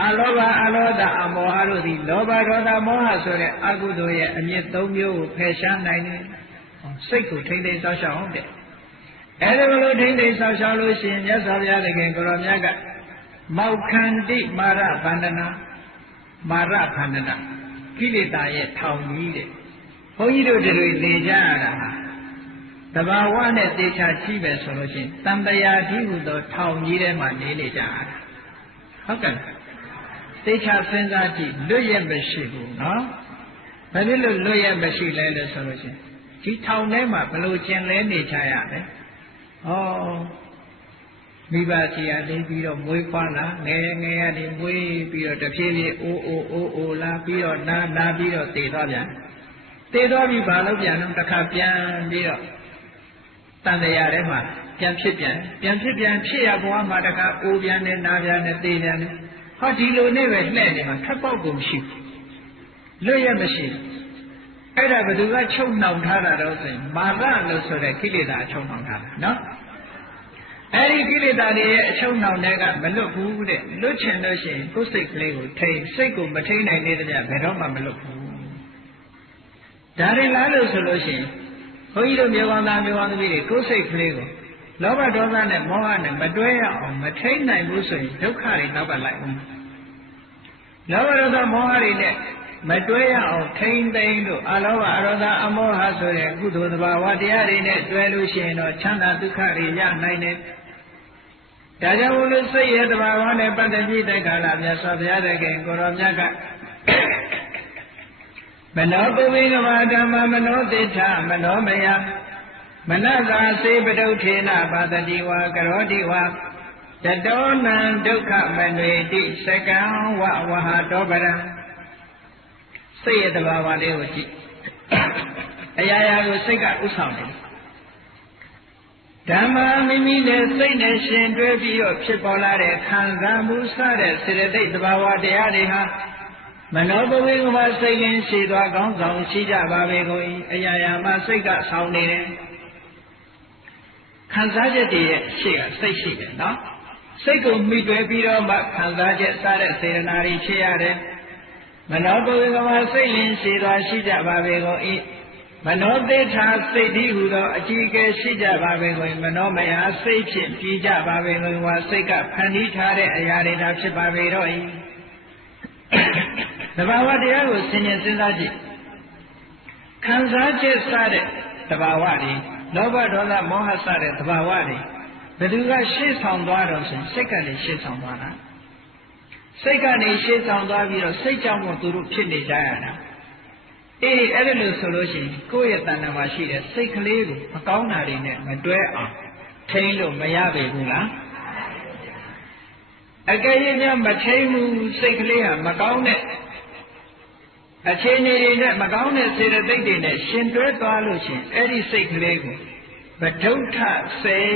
အလောဘအဒေါသအမောဟတို့သည်လောဘဒေါသမောဟဆိုတဲ့အကုသိုလ်ရဲ့အမြင့်၃မျိုးကိုဖယ်ရှားနိုင်တယ်စိတ်ကိုထိမ့်သိမ်းဆောက်ရှောက်အောင်တဲ့အဲ့ဒါလိုထိမ့်သိမ်းဆောက်ရှောက်လို့ရှိရင်မြတ်စွာဘုရားသခင်ကိုရောမြတ်ကမောက္ခန္တိမာရဗန္ဒနာမာရဗန္ဒနာကိလေသာရဲ့ထောင်ကြီးတဲ့ဘုန်းကြီးတို့တွေနေကြရတာဟာတဘာဝနဲ့သေချာကြည့်ပဲဆိုလို့ရှိရင်တန်တရားကြီးဟူသောထောင်ကြီးထဲမှာနေကြရတာဟုတ်ကဲ့သေချာစဉ်းစားကြည့်လွတ်ရမရှိဘူးနော်ဘာဖြစ်လို့လွတ်ရမရှိလဲလို့ဆိုလို့ရှိရင်ဒီထောင်ထဲမှာဘလို့ကျင်လဲနေကြရလဲဩမိဘကြီးကနေပြီးတော့မွေးဖွားလာငယ်ငယ်ကနေမွေးပြီးတော့တဖြည်းဖြည်းအိုးလာပြီးတော့နာပြီးတော့တည်သွားပြန်တည်သွားပြီးဘာလို့ပြန်တော့တစ်ခါပြန်ပြီးတော့တန်တရားထဲမှာပြန်ဖြစ်ဖြစ်ရဘဝမှာတစ်ခါအိုးပြန်နဲ့နာပြန်နဲ့တည်ပြန်နဲ့ဟောဒီလိုနဲ့ပဲလှည့်နေမှာထပ်ပေါက်ကုန်မရှိဘူးလွတ်ရမရှိဘူးအဲ့ဒါဘယ်သူကချုပ်နှောင်ထားတာတော့ဆိုရင်မာရလို့ဆိုတဲ့ကိလေသာအချုပ်နှောင်ထားတာနော်အဲ့ဒီကိလေသာတွေရဲ့အချုပ်နှောင်တဲ့ကမလွတ်ဘူးတဲ့လွတ်ချင်လို့ရှိရင်ကိုယ်စိတ်ကလေးကိုထိန်စိတ်ကိုမထိန်နိုင်သေးတဲ့ပြဘယ်တော့မှမလွတ်ဘူးဒါရင်လားလို့ဆိုလို့ရှိရင်ဘုန်းကြီးတို့မြေကောင်းသားမြေကောင်းသမီးတွေကိုယ်စိတ်ကလေးကိုလောဘဒေါသနဲ့မောဟနဲ့မတွဲရအောင်မထိန်နိုင်ဘူးဆိုရင်ဒုက္ခတွေနောက်ကလိုက်ဦးလောဘဒေါသမောဟတွေနဲ့မတွဲရအောင်ထိန်သိမ်းလို့အလောဘအဒေါသအမောဟဆိုတဲ့ကုသိုလ်သဘာဝတရားတွေနဲ့တွဲလို့ရှိရင်တော့ချမ်းသာဒုက္ခတွေရနိုင်တယ်ဒါကြောင့်ဘုလို့စိတ်ရဲ့သဘာဝနဲ့ပတ်သက်ပြီးတဲ့ကာလမြတ်စွာဘုရားတခင်ကိုရောမြတ်ကမနောပုဝေကမာဓမ္မမနောတိဋ္ဌမနောမယမနသာစေပတုထေနပါတတိဝါကရောတိဝါတတောနံဒုက္ခမနွေတိစကံဝဝဟတောပရံစိတ်ရဲ့သဘာဝလေးကိုကြည့်အရာရာကိုစိတ်ကဥဆောင်တယ်ဓမ္မမိမိနဲ့စိတ်နဲ့ရှင်တွဲပြီးတော့ဖြစ်ပေါ်လာတဲ့ခံစားမှုစတဲ့စေတသိက်သဘာဝတရားတွေဟာမနောပဝေကမစိတ်လင်းရှိသွားကောင်းဆောင်ရှိကြပါပေကုန်၏အရာရာမှာစိတ်ကဆောင်နေတယ်ခံစားချက်တွေရဲ့ရှေ့ကစိတ်ရှိတယ်နော်စိတ်ကိုမိတွဲပြီးတော့မှခံစားချက်စတဲ့စေတနာတွေဖြစ်ရတယ်မနောပဝေကမစိတ်လင်းရှိသွားရှိကြပါပေကုန်၏မနောသေထာစိတ်ဒီဟုသောအကြီးအကဲရှိကြပါပေကုန်မနောမယစိတ်ဖြင့်ပြီးကြပါပေကုန်ဝါစိတ်ကဖန်တီးထားတဲ့အရာတွေဒါဖြစ်ပါပေတော့၏သဘာဝတရားကိုဆင်ញင်စဉ်းစားကြည့်ခံစားချက်စတဲ့သဘာဝတွေလောဘဒေါသမောဟစတဲ့သဘာဝတွေဘယ်သူကရှေ့ဆောင်သွားတော့ဆိုရင်စိတ်ကနေရှေ့ဆောင်သွားတာစိတ်ကနေရှေ့ဆောင်သွားပြီးတော့စိတ်ကြောင့်မို့သူတို့ဖြစ်နေကြရတာအေးအဲ့ဒါလို့ဆိုလို့ရှိရင်ကိုယ့်ရဲ့တဏ္ဍာမှာရှိတဲ့စိတ်ကလေးကိုမကောင်းတာတွေနဲ့မတွဲအောင်ထိန်းလို့မရပေဘူးလားအကယ်၍များမထိန်းဘူးစိတ်ကလေးဟာမကောင်းတဲ့အခြေအနေတွေနဲ့မကောင်းတဲ့စေတသိက်တွေနဲ့ရှင်တွဲသွားလို့ရှိရင်အဲ့ဒီစိတ်ကလေးကိုဗဒုဋ္ဌစိတ်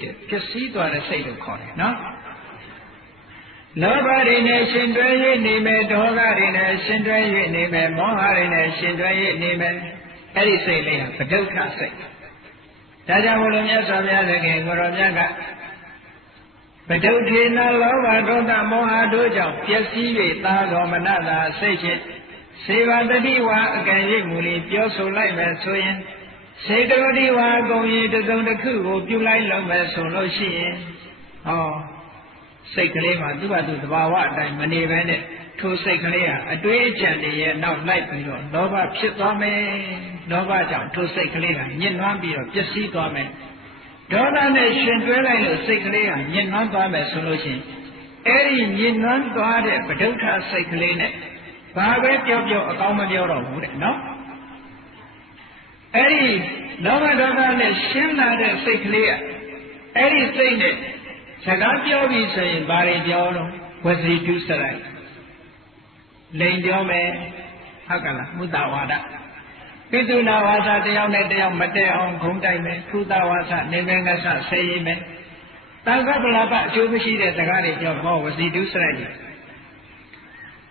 တဲ့ပျက်စီးသွားတဲ့စိတ်လို့ခေါ်တယ်နော်လောဘတွေနဲ့ရှင်တွဲ၍နေမယ်ဒေါသတွေနဲ့ရှင်တွဲ၍နေမယ်မောဟတွေနဲ့ရှင်တွဲ၍နေမယ်အဲ့ဒီစိတ်လေးဟာဗဒုဋ္ဌစိတ်ဒါကြောင့်ဘုလိုမြတ်စွာဘုရားသခင်ကိုရောမြတ်ကဗဒုဋ္ဌေနလောဘဒေါသမောဟတို့ကြောင့်ပျက်စီး၍သာသောမနတာစိတ်ဖြင့်စေဝတတိဝါအကံရိပ်မူလေးပြောဆိုလိုက်မယ်ဆိုရင်စေကရတိဝါအကုန်ကြီးတစ်စုံတစ်ခုကိုပြုလိုက်လို့မယ်ဆိုလို့ရှိရင်ဟောစိတ်ကလေးမှာသူ့ဘာသူသဘာဝအတိုင်းမနေဘဲနဲ့ထိုစိတ်ကလေးဟာအတွေးအကြံတွေရဲ့နောက်လိုက်ပြီးတော့လောဘဖြစ်သွားမယ်လောဘကြောင့်ထိုစိတ်ကလေးကညှဉ်းနှွမ်းပြီးတော့ပျက်စီးသွားမယ် ဒေါသနဲ့ရှင်တွဲလိုက်လို့စိတ်ကလေးကညှဉ်းနှွမ်းသွားမယ်ဆိုလို့ရှိရင်အဲ့ဒီညှဉ်းနှွမ်းသွားတဲ့ပဋိဋ္ဌာစိတ်ကလေးနဲ့ဘာပဲပြောပြောအကောင်းမပြောတော့ဘူးတဲ့နော်အဲ့ဒီလောဘဒေါသနဲ့ရှင်းလာတဲ့စိတ်ကလေးကအဲ့ဒီစိတ်နဲ့စကားပြောပြီးဆိုရင်ဘာတွေပြောတော့ဝစီတုစရိုက်လိန်ပြောမယ်ဟုတ်ကလားမုဒ္ဒဝါဒပိတုနာဝါစာတယောက်နဲ့တယောက်မတည့်အောင်ခုံတိုက်မယ်သုဒဝါစာနေမငါစဆဲရင်မယ်တန်ခါပလာပအကျိုးမရှိတဲ့စကားတွေပြောတော့ဝစီတုစရိုက်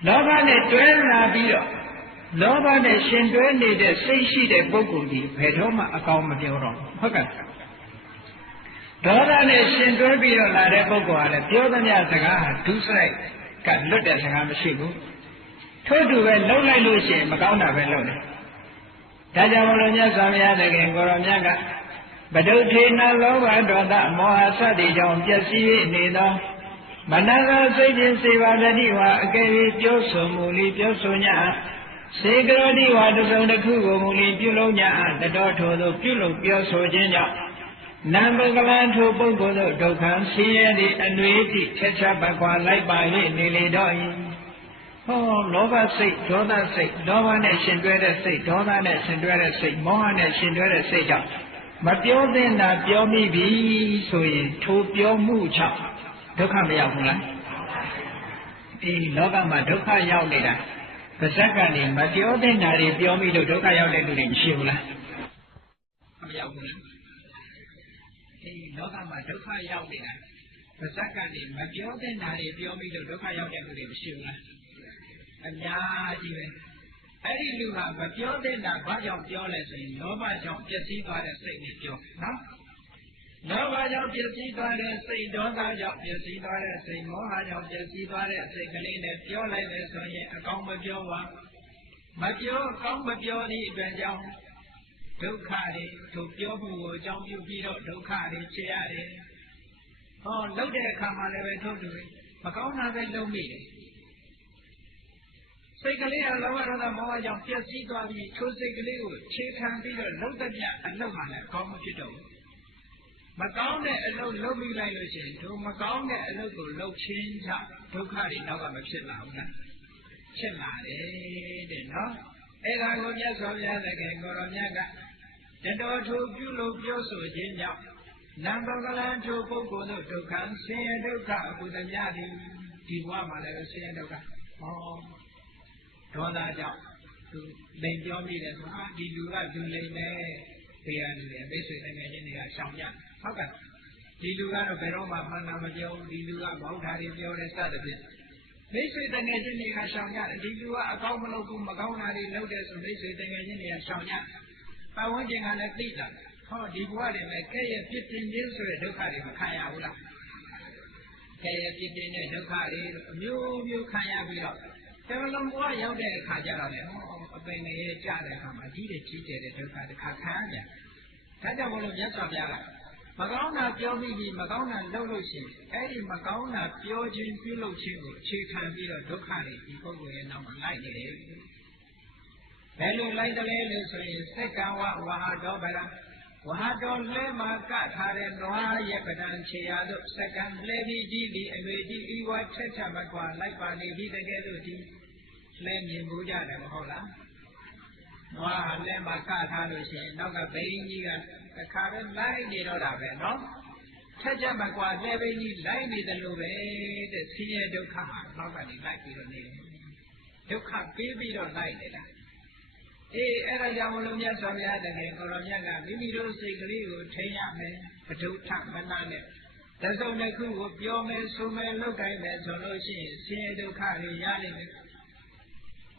လောဘနဲ့တွဲလာပြီးတော့လောဘနဲ့ရှင်တွဲနေတဲ့စိတ်ရှိတဲ့ပုဂ္ဂိုလ်ဒီဘယ်တော့မှအကောင်းမပြောတော့ဟုတ်ကဲ့ဒေါသနဲ့ရှင်တွဲပြီးတော့လာတဲ့ပုဂ္ဂိုလ်ကလည်းပြောသမျှစကားဟာဒုစရိုက်ကလွတ်တဲ့စကားမရှိဘူးထို့တူပဲလှုပ်လိုက်လို့ရှိရင်မကောင်းတာပဲလှုပ်တယ်ဒါကြောင့်မလို့မြတ်စွာဘုရားသခင်ကိုရောမြတ်ကပဒုထေနလောဘဒေါသမောဟစသည်ကြောင့်ပျက်စီးနေသောမနသောစိတ်ဖြင့်စေပါတတိဝါအကယ်၍ပြောဆိုမူလီပြောဆိုညစေကရောတိဝါတစုံတစ်ခုကိုမူလီပြုလုပ်ညတတော်ထိုသို့ပြုလုပ်ပြောဆိုခြင်းကြောင့်နံပကလန်ထိုပုဂ္ဂိုလ်တို့ဒုက္ခဆင်းရဲသည့်အနွေးတိချက်ချပကွာလိုက်ပါ၍နေလေတော့၏ဟောလောဘစိတ်ဒေါသစိတ်လောဘနဲ့ရှင်တွဲတဲ့စိတ်ဒေါသနဲ့ရှင်တွဲတဲ့စိတ်မောဟနဲ့ရှင်တွဲတဲ့စိတ်ကြောင့်မပြောသင့်တာပြောမိပြီဆိုရင်ထိုပြောမှုကြောင့်ဒုက္ခမရောက်ဘူးလားအေးလောကမှာဒုက္ခရောက်နေတာပါဇက်ကနေမပြောသင့်တာတွေပြောမိလို့ဒုက္ခရောက်တဲ့လူတွေမရှိဘူးလားမရောက်ဘူးလားအေးလောကမှာဒုက္ခရောက်နေတာပါဇက်ကနေမပြောသင့်တာတွေပြောမိလို့ဒုက္ခရောက်တဲ့လူတွေမရှိဘူးလားအများကြီးပဲအဲ့ဒီလူကမပြောသင့်တာဘာကြောင့်ပြောလဲဆိုရင်လောဘကြောင့်ပျက်စီးသွားတဲ့စိတ်နဲ့ပြောနော်လောဘကြောင့်ပျက်စီးသွားတဲ့စိတ်ဒေါသကြောင့်ပျက်စီးသွားတဲ့စိတ်မောဟကြောင့်ပျက်စီးသွားတဲ့စိတ်ကလေးနဲ့ပြောလိုက်တယ်ဆိုရင်အကောင်းမပြောပါမပြောကောင်းမပြောသည့်အတွက်ကြောင့်ဒုက္ခတွေသူပြောမှုကိုအကြောင်းပြုပြီးတော့ဒုက္ခတွေဖြစ်ရတယ်ဟောလုပ်တဲ့အခါမှာလည်းပဲထုတ်တူမကောင်းတာပဲလုပ်မိတယ်စိတ်ကလေးကလောဘဒေါသမောဟကြောင့်ပျက်စီးသွားပြီးထိုစိတ်ကလေးကိုခြေခံပြီးတော့လှုပ်တတ်ပြအလုပ်မှလည်းကောင်းမဖြစ်တော့ဘူးမကောင်းတဲ့အလုပ်လုပ်ပြီးလိုက်လို့ရှိရင်ဒုမကောင်းတဲ့အလုပ်ကိုလုပ်ချင်းကြောင့်ဒုက္ခတွေနောက်ကမဖြစ်လာဘူးလားဖြစ်လာတယ်တဲ့နော်အဲ့ဒါကိုမြတ်စွာဘုရားသခင်ကိုရောမြတ်ကတတော်ထိုပြုလို့ပြောဆိုခြင်းကြောင့်နံပါတ်ကလန်ထိုပုဂ္ဂိုလ်တို့ဒုက္ခဆင်းရဲဒုက္ခအကုသမြသည်ဒီဘဝမှာလည်းဆင်းရဲဒုက္ခဟောဒေါသကြောင့်သူလိန်ပြောမိတယ်ဆိုတာဒီလူကလူလိန်နဲ့တရားလူတွေမိတ်ဆွေတကယ်ချင်းတွေကရှောင်ကြဟုတ်ကဲ့ဒီလူကတော့ဘယ်တော့မှမှန်တာမပြောဘူးဒီလူကမဟုတ်တာတွေပြောတယ်စသဖြင့်မိတ်ဆွေတကယ်ချင်းတွေကရှောင်ကြတယ်ဒီလူကအကောင်းမလုပ်ဘူးမကောင်းတာတွေလုပ်တယ်ဆိုမိတ်ဆွေတကယ်ချင်းတွေကရှောင်ကြပတ်ဝန်းကျင်ကလည်းသိတာဟောဒီဘဝတွေမှာကဲ့ရဲ့ဖြစ်တင်ခြင်းဆိုတဲ့ဒုက္ခတွေမခံရဘူးလားကဲ့ရဲ့ဖြစ်တင်တဲ့ဒုက္ခတွေအမျိုးမျိုးခံရပြီးတော့တကယ်လို့ဘဝရောက်တဲ့အခါကျတော့လေဟောအပင်ငယ်ကြတဲ့အခါမှာကြီးတဲ့ကြီးကျယ်တဲ့ဒုက္ခတစ်ခါခံရကြဒါကြောင့်မလို့မြတ်စွာဘုရားကမကောင်းတာပြောပြီးပြီးမကောင်းတာလုပ်လို့ရှိရင်အဲ့ဒီမကောင်းတာပြောခြင်းပြုလုပ်ခြင်းကိုအခြေခံပြီးတော့ဒုက္ခတွေဒီပုဂ္ဂိုလ်ရဲ့နောက်မှာလိုက်နေတယ်ဘယ်လိုလိုက်တယ်လဲဆိုရင်စက္ကဝဝဟာတော်ဗလားဝဟာတော်လဲမှာကထားတဲ့နွားရဲ့ပဒံခြေရာတို့စက္ကံလဲပြီးကြီးပြီးအလွေကြီးဤဝါချက်ချမကွာလိုက်ပါနေပြီးတကယ်လို့ဒီလဲမြင်မှုကြတယ်မဟုတ်လားနွားလဲမှာကထားလို့ရှိရင်နောက်ကဘိန်းကြီးကတစ်ခါပဲလိုက်နေတော့တာပဲနော်ချက်ချမကွာလဲဘိန်းကြီးလိုက်နေတယ်လို့ပဲတဲ့ဆင်းရဲဒုက္ခဟာနောက်ကနေလိုက်ပြီးတော့နေတယ်ဒုက္ခပေးပြီးတော့လိုက်နေတာအေးအဲ့ဒါကြောင့်မလို့မြတ်စွာဘုရားတကယ်ကိုရောမြတ်ကမိမိတို့စိတ်ကလေးကိုထိန်းရမယ်ပဒုဋ္ဌမနနဲ့တစုံတစ်ခုကိုပြောမယ်ဆိုမယ်လုပ်တိုင်းမယ်ဆိုလို့ရှိရင်ဆင်းရဲဒုက္ခတွေရလိမ့်မယ်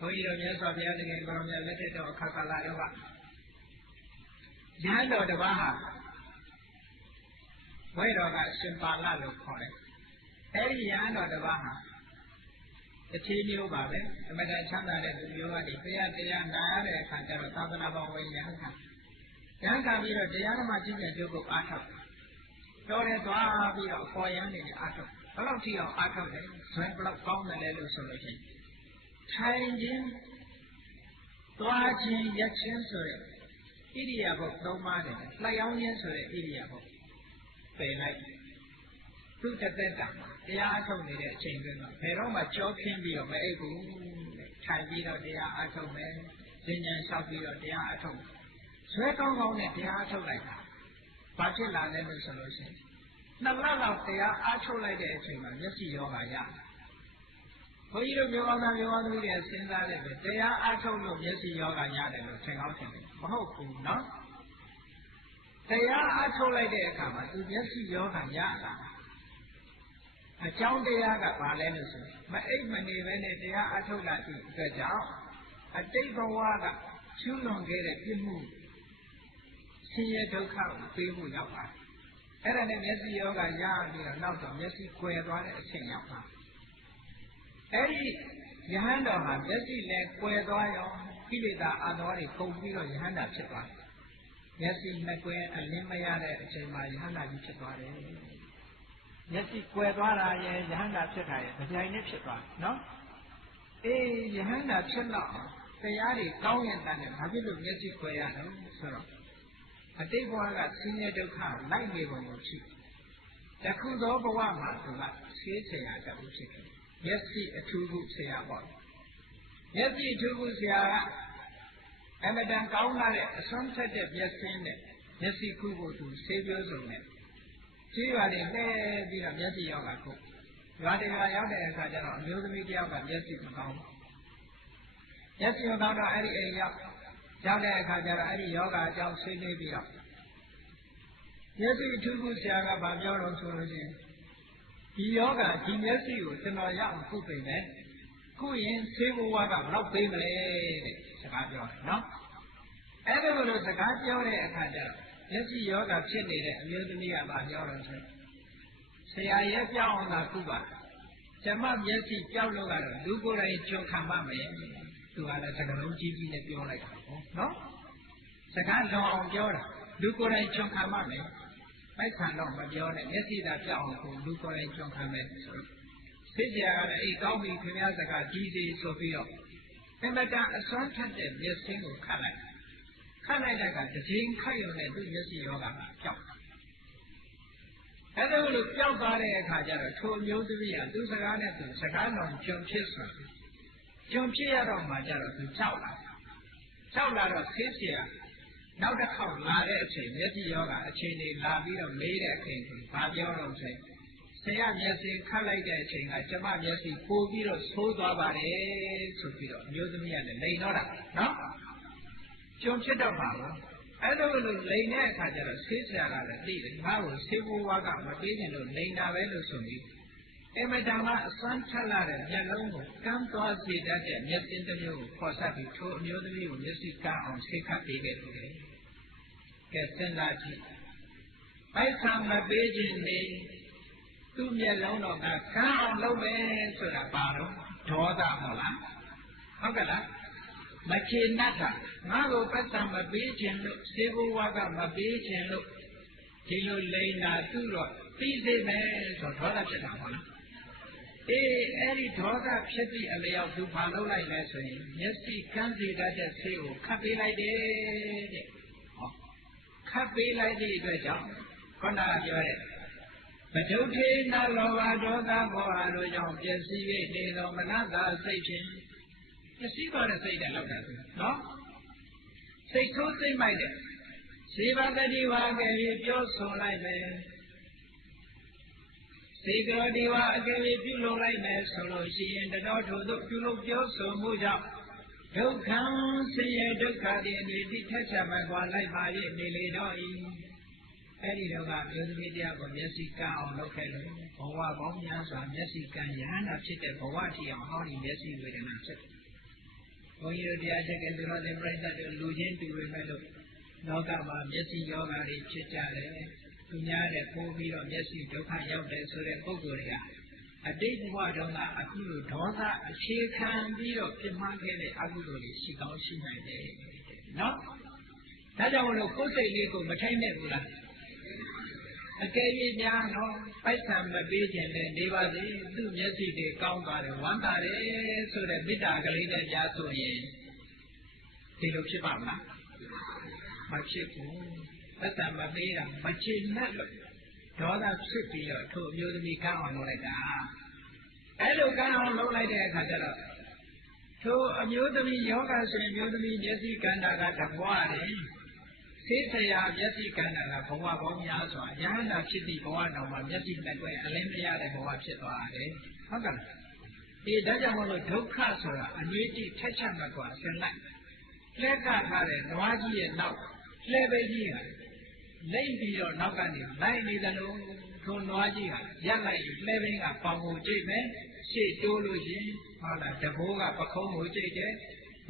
ဘုန်းကြီးတို့မြတ်စွာဘုရားတကယ်ကိုရောမြတ်လက်ထက်တော်အခါကာလတော့ကရဟန်းတော်တစ်ပါးဟာဝိတော်ကရှင်ပါဠလို့ခေါ်တယ်အဲ့ဒီရဟန်းတော်တစ်ပါးဟာတစ်ချီမျိုးပါပဲအမတန်ချမ်းသာတဲ့လူမျိုးကနေတရားနာရတဲ့အခါကျတော့သာသနာ့ဘောင်ဝင်ရဟန်းခံပြီးတော့တရားဓမ္မကျင့်ကြံကြိုးကိုအားထုတ်တော်တယ်သွားပြီးတော့ခေါ်ရမ်းနေတယ်အားထုတ်ဘယ်လောက်ထိအောင်အားထုတ်လဲဇွဲဘယ်လောက်ကောင်းတယ်လဲလို့ဆိုလို့ရှိရင်ထိုင်ခြင်းသွားခြင်းရက်ခြင်းဆိုတဲ့ဣရိယာပုတ်၃ပါးတယ်လျှောင်းခြင်းဆိုတဲ့ဣရိယာပုတ် ပယ်လိုက်သူ့တက်တာတရားအထုတ်နေတဲ့အချိန်တွင်မှာဘယ်တော့မှကြောခင်းပြီးတော့မအိပ်ဘူးထိုင်ပြီးတော့တရားအထုတ်မယ်ဉာဏ်လျှောက်ပြီးတော့တရားအထုတ်ဆွဲကောင်းကောင်းနဲ့တရားအထုတ်လိုက်တာဘာဖြစ်လာလဲလို့ဆိုလို့ရှိရင်နှစ်လလောက်တရားအထုတ်လိုက်တဲ့အချိန်မှာမျက်စိယောဂရတယ်ဘုန်းကြီးတို့ပြောအောင်သားပြောအောင်သမီးတွေစဉ်းစားလိုက်ပဲတရားအထုတ်လို့မျက်စိယောဂရတယ်လို့ထင်ကောင်းထင်တယ်မဟုတ်ဘူးနော်တရားအထုတ်လိုက်တဲ့အခါမှာသူမျက်စိယောဂရလာအကြောင်းတရားကဘာလဲလို့ဆိုမအိပ်မနေပဲနဲ့တရားအထုတ်လာတဲ့အတွက်ကြောင့်အတိတ်ဘဝကကျူးလွန်ခဲ့တဲ့ပြစ်မှုဆင်းရဲဒုက္ခကိုပေးဖို့ရောက်ပါတယ်အဲ့ဒါနဲ့မျက်စိယောဂရပြီးတော့နောက်တော့မျက်စိကွယ်သွားတဲ့အချိန်ရောက်ပါအဲ့ဒီယဟန်တော်ဟာမျက်စိလည်းကွယ်သွားရောကိလေသာအတော်တွေကုန်ပြီးတော့ယဟန်တာဖြစ်သွားတယ်မျက်စိမကွယ်အလင်းမရတဲ့အချိန်မှာယဟန်တာကြီးဖြစ်သွားတယ်မျက်စိကွယ်သွားတာရဲ့ယဟန်တာဖြစ်တာရဲ့ကြိုင်နဲ့ဖြစ်သွားနော်အေးယဟန်တာဖြစ်တော့တရားတွေကောင်းရင်တန်းတယ်ဘာဖြစ်လို့မျက်စိကွယ်ရတော့ဆိုတော့အတိတ်ဘဝကဆင်းရဲဒုက္ခလိုက်နေပုံကိုရှိတခုသောဘဝမှာသူကဆေးဆရာတခုဖြစ်တယ်မျက်စိအထူးခုဆရာပေါ့မျက်စိအထူးခုဆရာကအမတန်ကောင်းလာတဲ့အစွမ်းထက်တဲ့မျက်စိနဲ့မျက်စိခုကိုသူဆေးပြောစုံနဲ့ကြေးပါတယ်လှဲပြီးတော့မျက်စိယောဂခုရွာတရားရောက်တဲ့အခါကျတော့အမျိုးသမီးတယောက်ကမျက်စိမကောင်းဘူးမျက်စိမကောင်းတော့အဲ့ဒီအိမ်ရောက်တဲ့အခါကျတော့အဲ့ဒီယောဂအကြောင်းဆွေးနွေးပြီးတော့မျက်စိအထူးခုဆရာကဗာပြောတော့ဆိုလို့ချင်းဒီယောဂဒီမျက်စိကိုကျွန်တော်ရအောင်ခုပိန်မယ်ခုရင်ဆေးဘဝကဘယ်လောက်ပေးမလဲတဲ့စကားပြောတယ်နော်အဲ့ဒါလိုစကားပြောတဲ့အခါကျတော့မျက်စိယောဂဖြစ်နေတဲ့အမျိုးသမီးကဗာပြောတော့ဆိုဆရာရဲ့ပြောင်းအောင်သာခုပါကျမမျက်စိပြောက်လို့ကတော့လူကိုယ်တိုင်ကြုံခံပါမယ်သူကလည်းစကားလုံးကြီးကြီးနဲ့ပြောလိုက်တာပေါ့နော်စကားလွန်အောင်ပြောတာလူကိုယ်တိုင်ကြုံခံပါမယ်ပိုက်ဆံတော့မပြောနဲ့မျက်စိသာပြောက်အောင်ကိုလူကိုယ်တိုင်ကြုံခံမယ်ဆိုသိကြရတာအေးကောင်းပြီခင်ဗျားစကားကြီးစီဆိုပြီးတော့အမတန်အစွမ်းထက်တဲ့မျက်စိကိုခတ်လိုက်တဲ့ကတစ်ချိန်ခတ်ရုံနဲ့သူ့မျက်စိယောဂကပြောက်အဲ့ဒါလို့ပြောက်သွားတဲ့အခါကျတော့ထိုအမျိုးသမီးကသူ့စကားနဲ့သူစကားတော်ကြုံဖြစ်ဆိုကြုံဖြစ်ရတော့မှကျတော့သူကြောက်လာတော့ဆေးဆရာနောက်တစ်ခေါက်လာတဲ့အချိန်မျက်စိယောဂအချိန်လေးလာပြီးတော့မေးတဲ့အချိန်ကိုဘာပြောတော့ဆိုဆရာမျက်စိခတ်လိုက်တဲ့အချိန်ကကျမမျက်စိပိုပြီးတော့ဆိုးသွားပါတယ်ဆိုပြီးတော့အမျိုးသမီးကလည်းလိန်တော့တာနော်ကြုံဖြစ်တော့ပါဘူးအဲ့လိုလိန်တဲ့အခါကျတော့ဆေးဆရာကလည်းသိတယ်ငါ့ကိုဆေးဘဝကမပေးနိုင်လို့လိန်တာပဲလို့ဆိုပြီးအမတန်မှအစွမ်းထက်လာတဲ့မျက်လုံးကိုကမ်းသွားစေတတ်တဲ့မျက်စင်းတစ်မျိုးကိုခေါ်ဆက်ပြီးထိုအမျိုးသမီးကိုမျက်စိကမ်းအောင်ဆေးခတ်ပေးခဲ့တယ်ကဲစဉ်းစားကြည့်ပိုက်ဆံမပေးခြင်းနေသူ့မျက်လုံးတော့ကကမ်းအောင်လုပ်မယ်ဆိုတာပါတော့ဒေါသမဟုတ်လားဟုတ်ကဲ့လားမချေနှက်တာငါ့ကိုပိုက်ဆံမပေးခြင်းလို့စေဘဝကမပေးခြင်းလို့ဒီလိုလိန်တာသူ့တော့ပြီးသေးမယ်ဆိုဒေါသဖြစ်တာဟုတ်လားအေးအဲ့ဒီဒေါသဖြစ်သည့်အလျောက်သူဘာလုပ်လိုက်လဲဆိုရင်မျက်စိကမ်းစေတတ်တဲ့ဆေးကိုခတ်ပေးလိုက်တယ်တဲ့ဟောခတ်ပေးလိုက်သည့်အတွက်ကြောင့်ခန္ဓာပြောတဲ့မဒုထေနလောဘဒေါသမောဟတို့ကြောင့်ပျက်စီး၍နေသောမနတာစိတ်ဖြင့်ပျက်စီးသွားတဲ့စိတ်နဲ့လောက်တာနော်စိတ်ဆိုးစိတ်မိုက်တဲ့ဇေဘတတိဝါကဲပြီးပြောဆိုလိုက်မယ်စေကရတိဝါအကဲပြီးပြုလုပ်လိုက်မယ်ဆိုလို့ရှိရင်တတော်ထို့သို့ပြုလုပ်ပြောဆိုမှုကြောင့်ဒုက္ခံဆင်းရဲဒုက္ခတွေအနေဖြင့်ထက်ချက်မကွာလိုက်ပါ၍နေလေတော့၏အဲ့ဒီတော့ကမျိုးသမီးတရားကိုမျက်စိကန်းအောင်လုပ်ခဲ့လို့ဘဝပေါင်းများစွာမျက်စိကန်းရဟန္တာဖြစ်တဲ့ဘဝထီအောင်ဟောဒီမျက်စိဝေဒနာဖြစ်တယ်ဘုန်းကြီးတို့တရားချက်ကသူတော်စင်ပြိဿတို့လူချင်းတူပေမဲ့လို့လောကမှာမျက်စိယောဂါတွေဖြစ်ကြတယ်သူများတဲ့ပိုးပြီးတော့မျက်စိဒုက္ခရောက်တယ်ဆိုတဲ့ပုဂ္ဂိုလ်တွေကအတိတ်ဘဝတုန်းကအခုလိုဒေါသအခြေခံပြီးတော့ပြင်းမှန်းခဲ့တဲ့အကုသိုလ်တွေရှိကောင်းရှိနိုင်တယ်နော်ဒါကြောင့်မလို့ကိုယ်စိတ်လေးကိုမထိုင်နဲ့ဘူးလားအကယ်၍များတော့ပိုက်ဆံမပေးခြင်းနဲ့နေပါစေသူ့မျက်စိတွေကောင်းသွားတယ်ဝမ်းသာတယ်ဆိုတဲ့မေတ္တာကလေးနဲ့ကြားဆိုရင်ဒီလိုဖြစ်ပါမလားမဖြစ်ဘူးပိုက်ဆံမပေးတာမချေနှက်လို့ ဒေါသဖြစ်ပြီးတော့ထိုအမျိုးသမီးကန်းအောင်လုပ်လိုက်တာအဲ့လိုကန်းအောင်လုပ်လိုက်တဲ့အခါကျတော့ထိုအမျိုးသမီးယောဂဆိုရင်အမျိုးသမီးမျက်စိကန္တာကတဘွားတယ်သေဆရာမျက်စိကန္တာကဘဝပေါင်းများစွာယဟန္တာဖြစ်ပြီးဘဝတော်မှာမျက်စိနဲ့တွေ့အလင်းမရတဲ့ဘဝဖြစ်သွားတယ်ဟုတ်ကဲ့ဒီဒါကြောင့်မို့လို့ဒုက္ခဆိုတာအငြိတိထက်ချက်မကွာဆင်လိုက်လှက်ကထားတဲ့နွားကြီးရဲ့နောက်လှဲပဲကြီးဟာလိမ့်ပြီးတော့နောက်ကနေလိုက်နေတယ်လို့ထိုနွားကြီးဟာရက်လိုက်လှဲဘင်းကပေါင်ကိုကြိတ်မယ်ရှေ့တိုးလို့ရှိရင်ဟုတ်လားတဘိုးကပခုံးကိုကြိတ်တယ်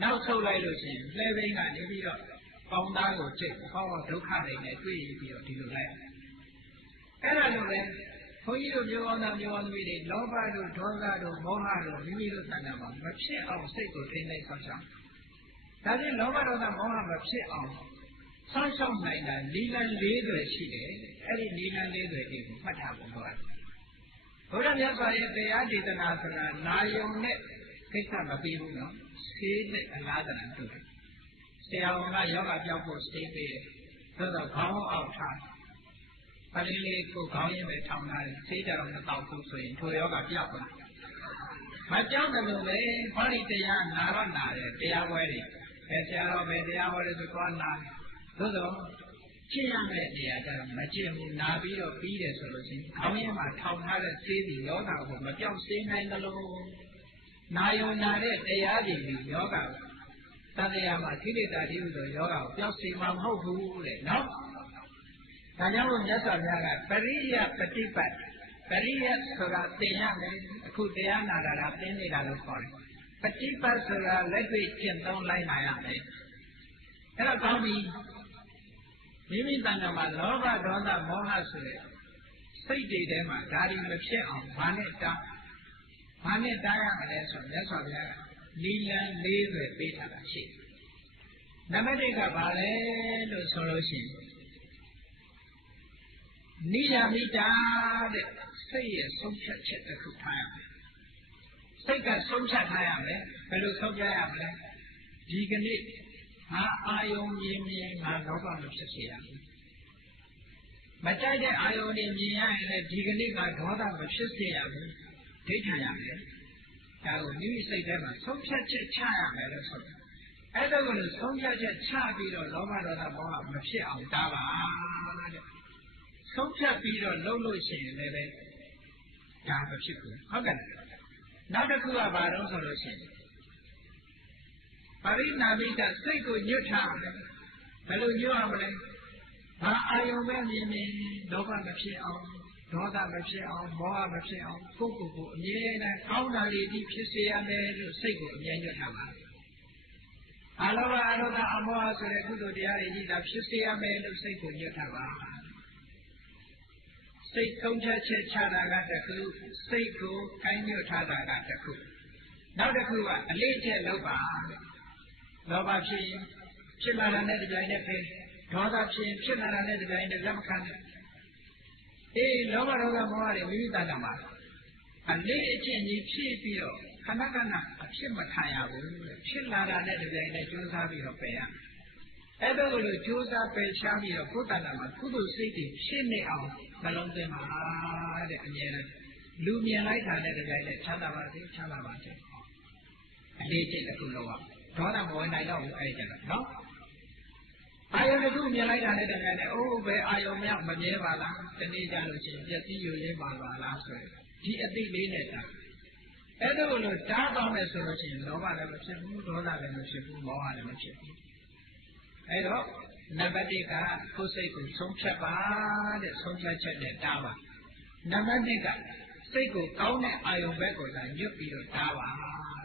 နောက်ဆုတ်လိုက်လို့ရှိရင်လှဲဘင်းကနေပြီးတော့ပေါင်သားကိုကြိတ်ဟောဒုက္ခတွေနဲ့တွေ့ပြီးတော့ဒီလိုလိုက်အဲ့ဒါလိုပဲဘုန်းကြီးတို့မျိုးကောင်းသားမျိုးကောင်းသမီးတွေလောဘတို့ဒေါသတို့မောဟတို့မိမိတို့တဏ္ဍာမှာမဖြစ်အောင်စိတ်ကိုထိန်းသိမ်းဆောင်ရှောက်ဒါဖြင့်လောဘဒေါသမောဟမဖြစ်အောင်ဆောင်းရှောက်နိုင်တာနိလန်း၄သွယ်ရှိတယ်အဲ့ဒီနိလန်း၄သွယ်တွေကိုမှတ်ထားဖို့လိုတယ်ဘုရားမြတ်စွာရဲ့တရားဒေသနာဆိုတာနာယုံနဲ့ကိစ္စမပြီးဘူးနော်ဆေးနဲ့အလားတန်တူတယ်ဆရာဝန်ကယောဂပြောက်ဖို့ဆေးပေးတယ်သို့တော့ခေါင်းအောက်ထားပလင်းလေးကိုခေါင်းရင်းပဲထောင်ထားတယ်ဆေးကြတော့မတောက်ဘူးဆိုရင်ထိုယောဂပြောက်သွားမပြောက်တယ်လို့ပဲဟောဒီတရားနာတော့နာတယ်တရားပွဲတွေပဲဆရာတော်ပဲတရားဟောတယ်ဆိုတော့နာသို့တော့ကျင့်ရမယ့်နေရာကျတော့မကျင့်ဘူးနာပြီးတော့ပြီးတယ်ဆိုလို့ရှိရင်ခေါင်းရင်းမှာထောင်ထားတဲ့ဆေးတွေယောဂကိုမပြောက်စေနိုင်သလိုနာယုံနာတဲ့တရားတွေဒီယောဂသံဃာမှာခိလေသာတိဟုဆိုယောဂကိုပြောက်စေမှာမဟုတ်ဘူးတဲ့နော်ဒါကြောင့်မို့မြတ်စွာဘုရားကပရိယပฏิပတ်ပရိယဆိုတာသင်ရမယ်အခုတရားနာတာကသင်နေတာလို့ခေါ်တယ်ပฏิပတ်ဆိုတာလက်တွေ့ကျင့်သုံးလိုက်နာရမယ်အဲ့တော့ကောင်းပြီမိမိတဏ္ဍာမှာလောဘဒေါသမောဟဆိုတဲ့စိတ်တွေထဲမှာဒါတွေမဖြစ်အောင်ဘာနဲ့တားရမလဲဆိုမြတ်စွာဘုရားကနိလန်း၄သွယ်ပေးထားတာရှိတယ်နံပါတ်1ကဘာလဲလို့ဆိုလို့ရှိရင်နိယာမိတာတဲ့စိတ်ရဲ့ဆုံးဖြတ်ချက်တစ်ခုထားရမယ်စိတ်ကဆုံးဖြတ်ထားရမယ်ဘယ်လိုဆုံးဖြတ်ရမလဲဒီကနေ့အာယုံမြင်ငါလောဘမဖြစ်စေရဘူးမကြိုက်တဲ့အာယုံတွေမြင်ရရင်လည်းဒီကနေ့ကဒေါသမဖြစ်စေရဘူးဒိဋ္ဌာရမယ်ဒါကိုမိမိစိတ်ထဲမှာဆုံးဖြတ်ချက်ချရမယ်လို့ဆိုတယ်အဲ့ဒါကိုလည်းဆုံးဖြတ်ချက်ချပြီးတော့လောဘဒေါသမောဟမဖြစ်အောင်တားပါတဲ့ဆုံးဖြတ်ပြီးတော့လုပ်လို့ရှိရင်လည်းဒါမဖြစ်ဘူးဟုတ်ကဲ့နောက်တစ်ခုကဘာလို့ဆိုလို့ရှိရင်ပရိနာမိတစိတ်ကိုညွတ်ထားတယ်ဘယ်လိုညွတ်အောင်မလဲဘာအာယုံပဲမြင်လောဘမဖြစ်အောင်ဒေါသမဖြစ်အောင်မောဟမဖြစ်အောင်ကိုယ့်ကိုယ်ကိုအမြဲတမ်းကောင်းတာလေးဒီဖြစ်စေရမယ်လို့စိတ်ကိုအမြဲညွတ်ထားပါအလောဘအရောဓအမောဟဆိုတဲ့ကုသိုလ်တရားတွေကြီးတာဖြစ်စေရမယ်လို့စိတ်ကိုညွတ်ထားပါစိတ်ဆုံးဖြတ်ချက်ချတာကတစ်ခုစိတ်ကိုကိုင်းညွတ်ထားတာကတစ်ခုနောက်တစ်ခုကအလေးချက်လုပ်ပါလောဘဖြစ်လာတဲ့တပြိုင်နက်တည်းဒေါသဖြစ်လာတဲ့တပြိုင်နက်လက်မခံနဲ့လောဘဒေါသမောဟတွေမိမိတဏ္ဍာမှာအလေးအကျင့်ကြီးဖြစ်ပြီးတော့ခဏခဏအဖြစ်မခံရဘူးဖြစ်လာတဲ့တပြိုင်နက်ကြိုးစားပြီးတော့ပယ်ရအဲ့ဒါကိုလို့ကြိုးစားပယ်ရှားပြီးတော့ကိုယ်တဏ္ဍာမှာကုသိုလ်စိတ်တွေဖြစ်နေအောင်နှလုံးသွင်းပါတဲ့အမြဲတမ်းလူမြင်လိုက်တာတဲ့တပြိုင်နက်ချမ်းသာပါစေအလေးကျင့်တစ်ခုလုပ်ရဒေါသမဝင်နိုင်တော့ဘူးအဲ့ကြတော့နော်အာယုံတစ်ခုမြင်လိုက်တာနဲ့တကယ်နဲ့ဘယ်အာယုံမြောက်မမြဲပါလားတနေ့ကြလို့ရှိရင်ပျက်စီးယူရင်းပါလားဆိုရင်ဒီအသိလေးနဲ့တာအဲ့ဒါကိုလို့တားသွားမယ်ဆိုလို့ရှိရင်လောဘလည်းမဖြစ်ဘူးဒေါသလည်းမဖြစ်ဘူးမောဟလည်းမဖြစ်ဘူးအဲ့တော့နံပါတ်1ကကိုယ်စိတ်ကိုဆုံးဖြတ်ပါတဲ့ဆုံးဖြတ်ချက်နဲ့တားပါနံပါတ်2ကစိတ်ကိုကောင်းတဲ့အာယုံဘက်ကိုသာညွတ်ပြီးတော့တားပါ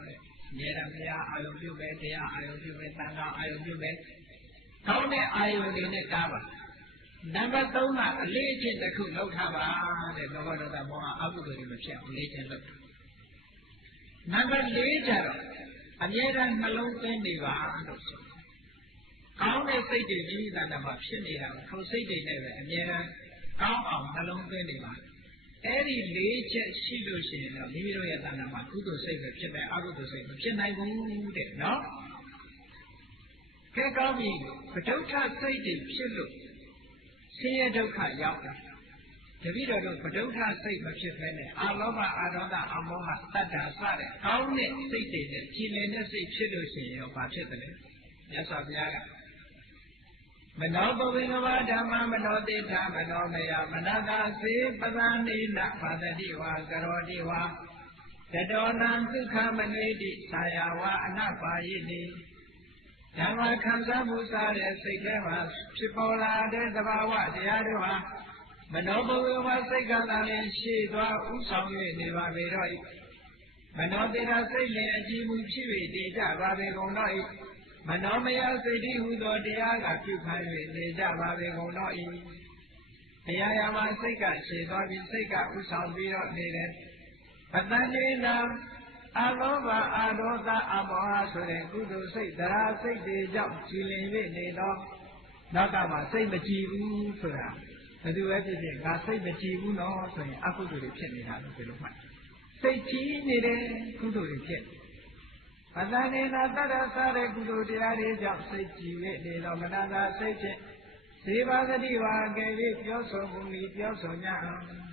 တဲ့မြေရမယာအာယုံပြုပဲတရားအာယုံပြုပဲသံဃာအာယုံပြုပဲကောင်းတဲ့အာယုံတွေနဲ့တားပါနံပါတ်3ကအလေးအကျင့်တစ်ခုလုပ်ထားပါတဲ့လောဘဒေါသမောဟအကုသိုလ်တွေမဖြစ်အောင်လေးကျင့်လုပ်နံပါတ်4ကျတော့အမြဲတမ်းနှလုံးသွင်းနေပါလို့ဆိုကောင်းတဲ့စိတ်တွေမိမိတဏ္ဍာမှာဖြစ်နေတာကိုထိုစိတ်တွေနဲ့ပဲအမြဲတမ်းကောင်းအောင်နှလုံးသွင်းနေပါအဲ့ဒီ4ချက်ရှိလို့ရှိရင်တော့မိမိတို့ရဲ့တဏ္ဍာမှာကုသိုလ်စိတ်ပဲဖြစ်တယ်အကုသိုလ်စိတ်မဖြစ်နိုင်ဘူးတဲ့နော်ကဲကောင်းပြီပဋုဋ္ဌစိတ်တွေဖြစ်လို့ဆင်းရဲဒုက္ခရောက်တယ်ဒ ပိတော်တို့ပဒုဋ္ဌစိတ်မဖြစ်ဖဲနဲ့အာလောဘအာဒေါသအမောဟတတ္တာစတဲ့ကောင်းတဲ့စိတ်တွေနဲ့ကြည်လင်တဲ့စိတ်ဖြစ်လို့ရှိရင်ရောဘာဖြစ်တယ်လဲမြတ်စွာဘုရားကမနောပဝေကဝဓမ္မမနောတိထာမနောမယမနတာစေပသနိနဘာတတိဝါကရောတိဝါတတောနံဒုက္ခမနွေတိသာယဝအနပါယိတိဓမ္မခံစားမှုစားတဲ့စိတ်ထဲမှာဖြစ်ပေါ်လာတဲ့သဘာဝတရားတို့ဟာမနောဘဝဝစိတ်ကသာလျှင်ရှေ့သွားဥဆောင်၍နေပါပေတော့၏မနောတေရစိတ်လျင်အကြည်မူဖြစ်၍တည်ကြပါပေကုန်တော့၏မနောမယစိတ်တိဟုသောတရားကပြုခံ၍နေကြပါပေကုန်တော့၏တရားရမှာစိတ်ကရှေ့သွားပြီးစိတ်ကဥဆောင်ပြီးတော့နေတယ်ပတ္တဉ္ဇေနအလောဘအာဒေါသအမောဟဆိုတဲ့ကုသိုလ်စိတ်တရားစိတ်တွေကြောင့်ကြည်လင်၍နေတော့နောက်ကမှစိတ်မကြည်ဘူးဆိုတာဘယ်သူပဲဖြစ်ဖြစ်ငါစိတ်မကြည်ဘူးနော်ဆိုရင်အကုသိုလ်တွေဖြစ်နေတာလို့ပြောလို့မှတ်စိတ်ကြည်နေတဲ့ကုသိုလ်တွေဖြစ်ပတ္တနေနာတတ္တစားတဲ့ကုသိုလ်တရားတွေကြောင့်စိတ်ကြည်၍နေတော့မနာသာစိတ်ဖြင့်ဇေဘာဂတိဝါကဲ၍ပြောဆိုမှုပြီးပြောဆို냐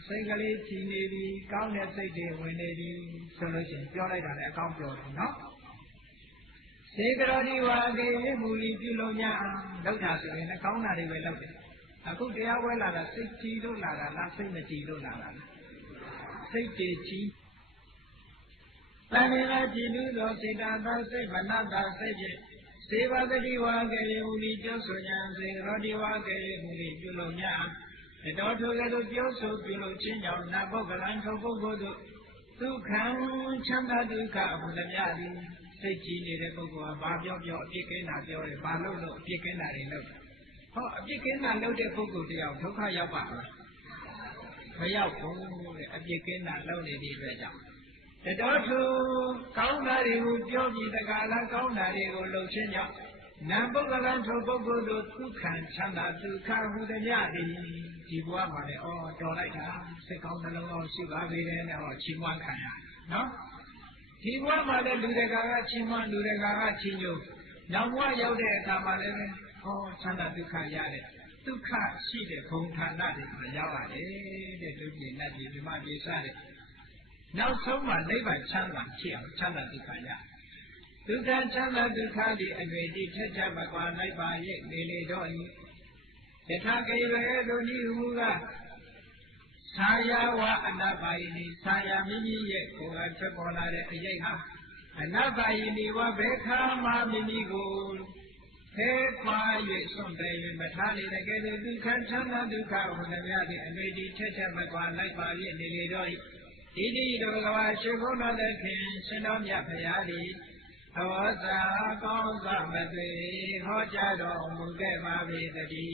စိတ်ကလေးကြည်နေပြီကောင်းတဲ့စိတ်တွေဝင်နေပြီဆိုလို့ရှိရင်ပြောလိုက်တာလည်းအကောင်းပြောတယ်နော်ဇေကရောတိဝါကဲ၍မူလီပြုလို့냐လောက်တာဆိုရင်လည်းကောင်းတာတွေပဲလောက်တယ်အခုတရားဝဲလာတာစိတ်ကြည်လို့လာတာလားစိတ်မကြည်လို့လာတာလားစိတ်တည်ကြည်တဏှာကြည်လူသောစေတသာစိတ်မနတစိတ်ဖြင့်စေဝဂတိဝါကရေမူလီပြောဆို냐စေရောတိဝါကရေမူလီပြုလို့냐တတော်ထိုကဲ့သို့ပြောဆိုပြုလို့ခြင်းကြောင့်နတ်ပုဂ္ဂလံထိုပုဂ္ဂိုလ်တို့ဒုက္ခံချမ်းသာဒုက္ခအမှုသမျှသည်စိတ်ကြည်နေတဲ့ပုဂ္ဂိုလ်ကဘာပြောပြောအပြစ်ကင်းတာပြောတယ်ဘာလို့လို့အပြစ်ကင်းတာတွေလုပ်တယ်ဟောအပြစ်ကင်းတာလုပ်တဲ့ပုဂ္ဂိုလ်တယောက်ဒုက္ခရောက်ပါလားမရောက်ဘူးတဲ့အပြစ်ကင်းတာလုပ်နေတဲ့အတွက်ကြောင့်တတော်သူကောင်းတာတွေကိုပြောပြီးတကားလားကောင်းတာတွေကိုလုပ်ခြင်းကြောင့်နံပုဂ္ဂလံထိုပုဂ္ဂိုလ်တို့ဒုက္ခံချမ်းသာဒုက္ခဟုသမျှသည်ဒီဘဝမှာလည်းတော်လိုက်တာစိတ်ကောင်းနှလုံးသားရှိပါပေတယ်နဲ့ချီးမွမ်းခံရနော်ဒီဘဝမှာလည်းလူတကာကချီးမွမ်းလူတကာကချီးညိုနောက်ဘဝရောက်တဲ့အခါမှာလည်းချမ်းသာဒုက္ခရတဲ့ဒုက္ခရှိတဲ့ဘုံဌာနတွေမှာရောက်ရတယ်တဲ့ဒုတိယနတ်ပြည်ဓမ္မပြည်စတဲ့နောက်ဆုံးမှာနိဗ္ဗာန်ချမ်းသာဖြစ်အောင်ချမ်းသာဒုက္ခရဒုက္ခချမ်းသာဒုက္ခဒီအတွေ့အထိထက်ထက်မကွာလိုက်ပါရဲ့နေလေတော့ဤယထာကေရတို့ဤဟူကသာယာဝအနပါယိနိသာယာမိမိရဲ့ကိုယ်ကထွက်ပေါ်လာတဲ့အရေးဟာအနပါယိနိဝဘေခာမမိမိကိုခဲခွာ၍စွန့်ပယ်၍မထားလေတကယ်လို့ဒုက္ခချမ်းသာဒုက္ခဟူသည်များသည့်အတွေ့အထိထက်ထက်မကွာလိုက်ပါရဲ့နေလေတော့ဤဒီတိတော်ကဘာရှိခိုးတော်တဲ့ခင်ရှင်တော်မြတ်ဖရာသည်သဘောစာကောင်းစွာမသွေဟောကြားတော်မူခဲ့ပါပေတည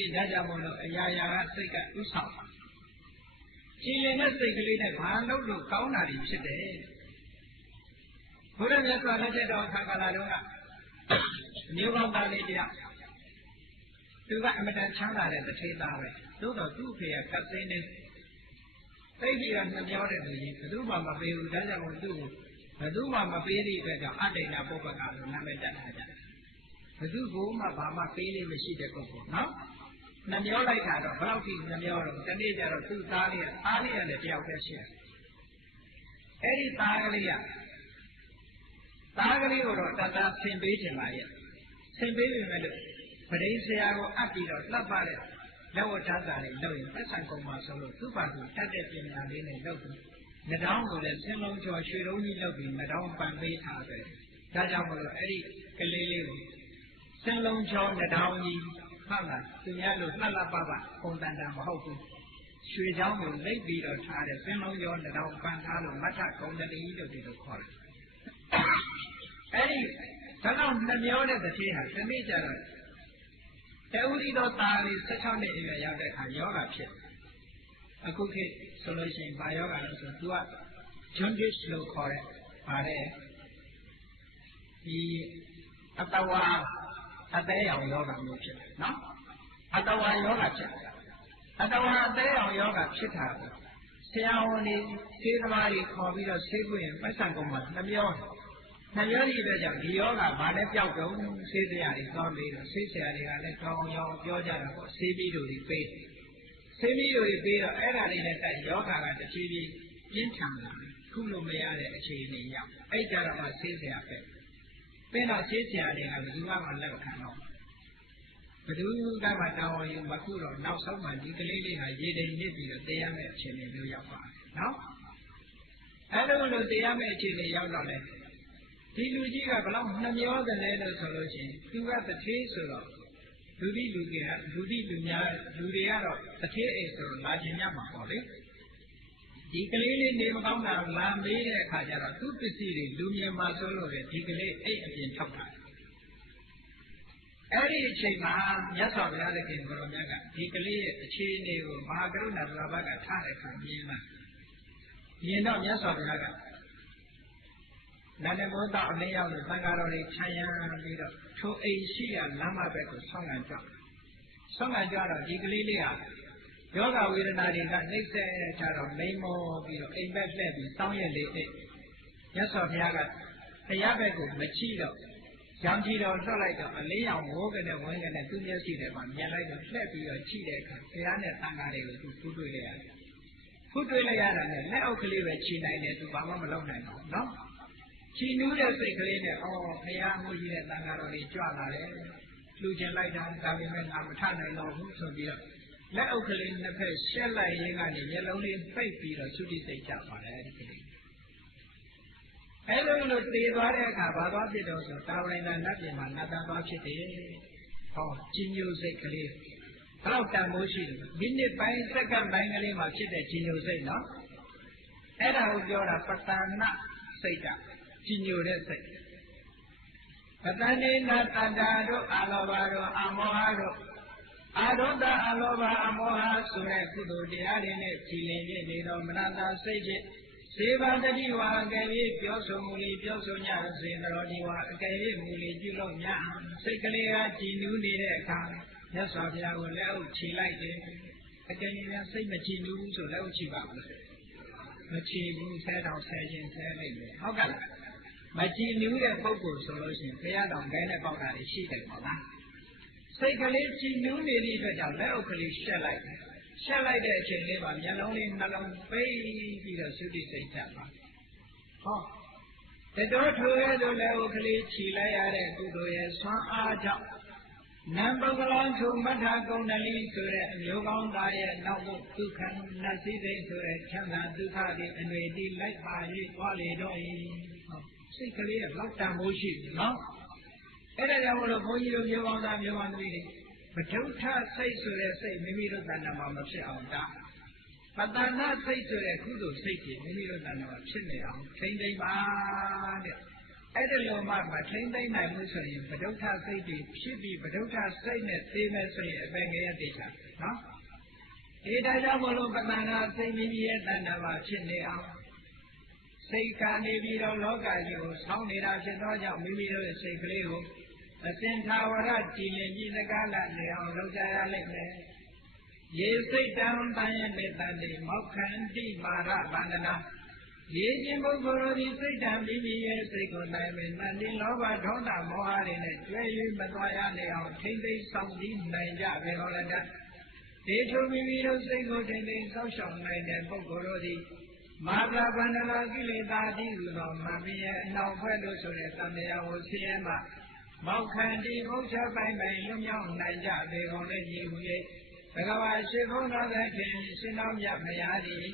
်းဒါကြောင့်မို့လို့အရာရာကစိတ်ကဥဆောင်ကြည်လင်တဲ့စိတ်ကလေးနဲ့ဘာလို့လို့ကောင်းတာတွေဖြစ်တယ်ဘုရားမြတ်စွာလက်ထက်တော်ခါကာလတုန်းကမျိုးကောင်းသားလေးတယောက်သူကအမတန်ချမ်းသာတဲ့တထေသားပဲသို့တော့သူ့ဖေကကတ်သိန်းနေသိကြီးကနှမျောတဲ့လူကြီးဘယ်သူမှမပေးဘူးဒါကြောင့်မို့သူ့ကိုဘယ်သူမှမပေးတဲ့အတွက်ကြောင့်အတ္တိဏပုပ္ပကလို့နာမည်တက်ထားကြတယ်ဘယ်သူကမှဘာမှပေးလို့မရှိတဲ့ပုဂ္ဂိုလ်နော်နှမျောလိုက်တာတော့ဘယ်လောက်ထိနှမျောတော့တနေ့ကျတော့သူ့သားလေးကလည်းတယောက်တည်းရှိတယ်အဲ့ဒီသားကလေးကိုတော့တတဆင်ပေးခြင်းပါရဲ့ဆင်ပေးပြီမဲ့လို့ပရိဆရာကိုအပ်ပြီးတော့လှပ်ပါတဲ့လက်ဝတ်သားစာလေးလုပ်ရင်သက်ဆိုင်ကုန်မှာဆိုလို့သူ့ဘာသူတတ်တဲ့ပညာလေးနဲ့လုပ်ပြီးနှောင်းကိုလည်းဆင်းလုံးကျော်ရွှေလုံးကြီးလုပ်ပြီးနှောင်းပန်ပေးထားတယ်ဒါကြောင့်မလို့အဲ့ဒီကလေးလေးကိုဆင်းလုံးကျော်နှောင်းကြီးဟုတ်လားသူများလို့လှလှပပပုံတန်တာမဟုတ်ဘူးရွှေချောင်းကိုလိပ်ပြီးတော့ထားတယ်ဆင်းလုံးကျော်နှောင်းပန်ထားလို့မထကုံတတိလို့ဒီလိုခေါ်တယ်အဲ့ဒီဒါတော့နှမျောတဲ့တစ်သေးဟာဒီနေ့ကျတော့တဝိသောသားလေး16နှစ်အရွယ်ရောက်တဲ့အခါယောဂဖြစ်အခုခေတ်ဆိုလို့ရှိရင်ဘာယောဂလဲဆိုသူက jaundice လို့ခေါ်တဲ့ပါတယ်ဒီအတဝါအသေးရောင်ယောဂမျိုးဖြစ်တယ်နော်အတဝါယောဂဖြစ်တယ်အတဝါအသေးရောင်ယောဂဖြစ်တာကိုဆရာဝန်တွေဆေးသမားတွေခေါ်ပြီးတော့ဆေးကွင်းပိုက်ဆံကုန်မှာနှမျော နှယောဒီအတွက်ကြောင့်ဒီယောဂဘာနဲ့ပျောက်တော့ဆေးစရာတွေသွားပြီးတော့ဆေးစရာတွေကလည်းတောင်းရောင်ပြောကြတာပေါ့ဆေးပြီးတို့တွေပေးဆေးပြီးတို့တွေပေးတော့အဲ့ဒါတွေနဲ့တိုက်ယောဂကတဖြည်းဖြည်းပြင်းထန်လာခုလို့မရတဲ့အခြေအနေရောက်အဲ့ကြတော့မှဆေးစရာပဲပြီးတော့ဆေးစရာတွေကဘယ်သူမှလက်မခံတော့ဘယ်သူကမှတောင်းရင်မခုတော့နောက်ဆုံးမှဒီကလေးလေးဟာရေတိမ်နစ်ပြီးတော့တရားမဲ့အခြေအနေမျိုးရောက်ပါတယ်နော်အဲ့လိုတရားမဲ့အခြေအနေရောက်တော့လေဒီလူကြီးကဘလောက်နှမျောတယ်လဲလို့ဆိုလို့ရှိရင်သူကတထေးဆိုတော့လူတွေကတော့တထေးအိမ်ဆိုတော့လာခြင်းရမှာပေါ့လေဒီကလေးလေးနေမကောင်းတာလာမေးတဲ့အခါကျတော့သူ့ပစ္စည်းတွေလူမြင်မှဆိုလို့လေဒီကလေးအိမ်အပြင်ထောက်တာအဲ့ဒီအချိန်မှာမြတ်စွာဘုရားသခင်ကိုရောမြတ်ကဒီကလေးရဲ့အခြေအနေကိုမဟာကရုဏာဘုရားဘကထားတဲ့အခါမြင်တော့မြတ်စွာဘုရားကနန္ဒမောတအလင်းရောက်လို့သံဃာတော်တွေခြံရံပြီးတော့ထိုအိမ်ရှိရလမ်းမဘက်ကိုဆောင်းကန်ကြတော့ဒီကလေးလေးဟာယောဂဝေဒနာတွေကနှိမ့်ဆက်ချတော့မိန်မောပြီးတော့အိမ်ဘက်လှည့်ပြီးစောင်းရက်လေးအိတ်မြတ်စွာဘုရားကတရားဘက်ကိုမကြည့်တော့ရောင်ကြည့်တော့လွှတ်လိုက်တော့အလင်းရောင်ဝိုးကနေဝင်းကနေသူ့မျက်စိထဲမှာမြင်လိုက်တော့လှည့်ပြီးတော့ကြည့်တဲ့အခါဘုရားနဲ့သံဃာတွေကိုသူဖူးတွေ့လိုက်ရတယ်ဖူးတွေ့လိုက်ရတာနဲ့လက်အုပ်ကလေးပဲခြိနိုင်တယ်သူဘာမှမလုပ်နိုင်ဘူးနော်ခြိနူးတဲ့စိတ်ကလေးနဲ့ဘုရားမှုကြီးတဲ့သံဃာတော်တွေကြွလာတယ်လူကျင်လိုက်တာဒါပေမဲ့ငါမထနိုင်တော့ဘူးဆိုပြီးတော့လက်အုပ်ကလေးနှစ်ဖက်ရှက်လိုက်ရင်းကနေမျက်လုံးလေးပိတ်ပြီးတော့သုတိစိတ်ကြပါတယ်ဒီကလေးအဲ့လိုသေသွားတဲ့အခါဘာသွားဖြစ်တော့ဆိုတာဝိန္ဒနတ်ပြည်မှာနတ်သားသွားဖြစ်တယ်ကြီးညိုစိတ်ကလေးဘယ်တော့တန်ဖိုးရှိတယ်မိနစ်ပိုင်းစက္ကန့်ပိုင်းကလေးမှာဖြစ်တဲ့ကြီးညိုစိတ်နော်အဲ့ဒါကိုပြောတာပတ္တနာစိတ်ကကြီးညိုတဲ့စိတ်ပတ္တနေနာတတ္တာတို့အာလောဘတို့အမောဟတို့အာရုဒ္ဒအလောဘအမောဟဆိုတဲ့ကုသိုလ်တရားတွေနဲ့ကြည်လင်ပြည့်နေတော်မနတာစိတ်ဖြင့်စေဘာတတိဝါအကယ်၍ပြောဆိုမှုလေးပြောဆိုညစေတော်ဒီဝါအကယ်၍မူလေးပြုလို့ညစိတ်ကလေးကကြည်နူးနေတဲ့အခါမြတ်စွာဘုရားကိုလက်အုပ်ချီလိုက်တယ်အကယ်၍စိတ်မကြည်နူးဘူးဆိုလက်အုပ်ချီပါမလားမချီဘူးဆဲတော်ဆဲခြင်းဆဲလိုက်တယ်ဟုတ်ကဲ့မကြည်နူးတဲ့ပုဂ္ဂိုလ်ဆိုလို့ရှိရင်ဘုရားတော်ဂဲနဲ့ပေါက်တာရှိတယ်ပေါ့လားစိတ်ကလေးကြည်နူးနေသည့်အတွက်ကြောင့်လက်အုပ်ကလေးရှက်လိုက်တယ်ရှက်လိုက်တဲ့အချိန်လေးမှာမျက်လုံးလေးနှလုံးပိတ်ပြီးတော့သုတိစိတ်ချပါတတော်ထိုရဲ့တို့လက်အုပ်ကလေးခြီလိုက်ရတဲ့ကုသိုလ်ရဲ့ဆွမ်းအားကြောင့်နံပုဂ္ဂလောထုမထကုဏ္ဏလိဆိုတဲ့အမျိုးကောင်းသားရဲ့နောက်သို့ဒုက္ခနတ်စည်းစိတ်ဆိုတဲ့ချမ်းသာဒုက္ခတွေအတွေ့အထိလိုက်ပါ၍သွားလေတော့၏စိတ်ကလေးကလောက်တန်ဖိုးရှိပြီနော်အဲ့ဒါကြောင့်မလို့ဘုန်းကြီးတို့မျိုးကောင်းသားမျိုးကောင်းသမီးတွေပဋ္ဌထစိတ်ဆိုတဲ့စိတ်မိမိတို့တဏ္ဍာမှာမဖြစ်အောင်ဒါပတ္တနာစိတ်ဆိုတဲ့ကုသိုလ်စိတ်ကြီးမိမိတို့တဏ္ဍာမှာဖြစ်နေအောင်ထိမ့်သိမ့်ပါတဲ့အဲ့ဒီလိုမှမထိမ့်သိမ့်နိုင်ဘူးဆိုရင်ပဋ္ဌစိတ်တွေဖြစ်ပြီးပဋ္ဌစိတ်နဲ့သိမဲ့ဆိုရင်အပင်ငယ်ရတိချာနော်ဒီဒါကြောင့်မလို့ပတ္တနာစိတ်မိမိရဲ့တဏ္ဍာမှာဖြစ်နေအောင်စိတ်ကနေပြီးတော့လောကကြီးကိုဆောင်းနေတာဖြစ်သောကြောင့်မိမိတို့ရဲ့စိတ်ကလေးကိုအစဉ်သာဝရကြည်လင်ကြီးစကားလာနေအောင်လုပ်ကြရလိမ့်မယ်။ရေစိတ်တံတန်ရဲ့မေတ္တာတိမောက္ခန္တိမာရဗန္ဒနာရေခြင်းပုဂ္ဂိုလ်တို့ဒီစိတ်တံမိမိရဲ့စိတ်ကိုနိုင်မယ်။နန္ဒီလောဘဒေါသမောဟတွေနဲ့ကျွဲ၍မသွားရလေအောင်ထိမ့်သိမ်းဆောင်တည်နိုင်ကြပေတော်လည်းဒီထိုမိမိတို့စိတ်ကိုထိမ့်သိမ်းဆောက်ရှောက်နိုင်တဲ့ပုဂ္ဂိုလ်တို့သည်မာရဗန္ဒနာကိလေသာတိဟုသောမမင်းရဲ့အနောက်ဘက်လို့ဆိုတဲ့သံဃာကိုဆင်းရဲမှမောက္ခန္တိမုတ်ချပိုင်ပိုင်လွတ်မြောက်နိုင်ကြပေကုန်လည်းညီဟု၍ဘဂဝါရှိခိုးတော်သခင်ရှင်တော်မြတ်မယားသည်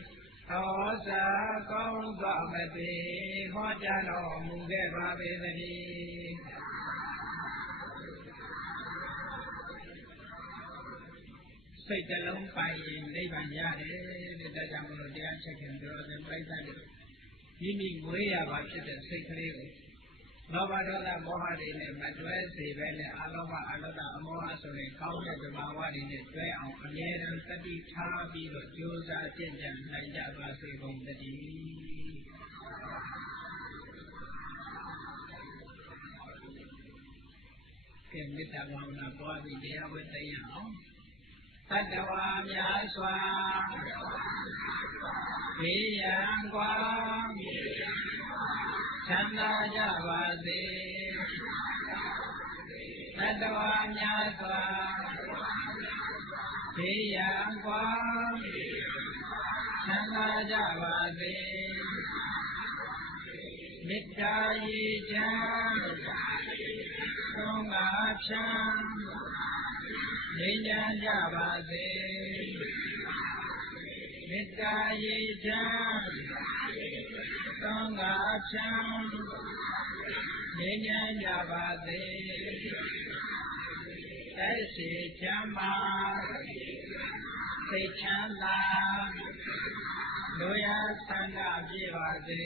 ဟောစာကောင်းစွာမသိဟောကြားတော်မူခဲ့ပါပေသတည်းစိတ်တလုံးပိုင်ရင်နိဗ္ဗာန်ရတယ်တဲ့ဒါကြောင့်မလို့တရားချက်ခင်တော်တဲ့ပြိဿတွေမိမိငွေရပါဖြစ်တဲ့စိတ်ကလေးကိုလောဘဒေါသမောဟတွေနဲ့မတွဲစေပဲနဲ့အလောဘအလောဘအမောဟဆိုတဲ့ကောင်းတဲ့သဘာဝတွေနဲ့တွဲအောင်အမြဲတမ်းတတိထားပြီးတော့ကြိုးစားကျင့်ကြံနိုင်ကြပါစေကုန်သတည်းကဲမေတ္တာဘာဝနာပွားပြီးတရားဝဲသိရအောင်တတဝါများစွာဘေးရန်ကွာ ချမ်းသာကြပါစေတတ္တဝါများစွာဘေးရန်ကွာချမ်းသာကြပါစေမေတ္တာရေချမ်းသုံးငါဖြံငြိမ်းချမ်းကြပါစေမေတ္တာရေချမ်းသုံးငါဖြံငြိမ်းချမ်းကြပါစေသက်ရှိချမ်းသာစိတ်ချမ်းသာလူရဆန္ဒပြပါစေ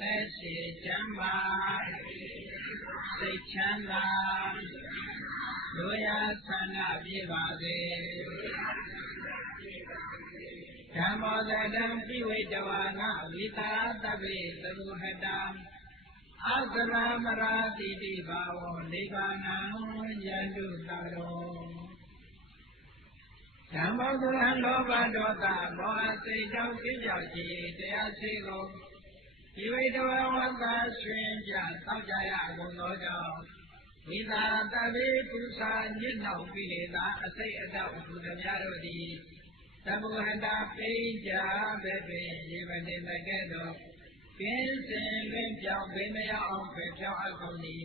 သက်ရှိချမ်းသာစိတ်ချမ်းသာလူရဆန္ဒပြပါစေဓမ္မောသတံပိဝိတဝါနဝိတာတဗ္ဗေသရုဟတံအာသရမရာတိတိဘာဝောနိဗ္ဗာနံယန္တုတရောဓမ္မောသရံလောဘဒေါသမောဟစိတ်ကြောင့်ကိကြောင့်ခြင်းတရားစေကုန်ပိဝိတဝါဝတ္တရွှင်ပြသောကြရကုန်သောကြောင့်ဝိတာတဗ္ဗေပုသညစ်နှောင်ကိလေသာအစိတ်အတောက်ဘုရားများတို့သည်သဗ္ဗဟတာပိကြဘေပေယေဝတိတကဲ့သို့ကင်းစင်လင်းပြောင်းပင်မရအောင်ဖယ်ဖြောင်းအပ်ကုန်သည်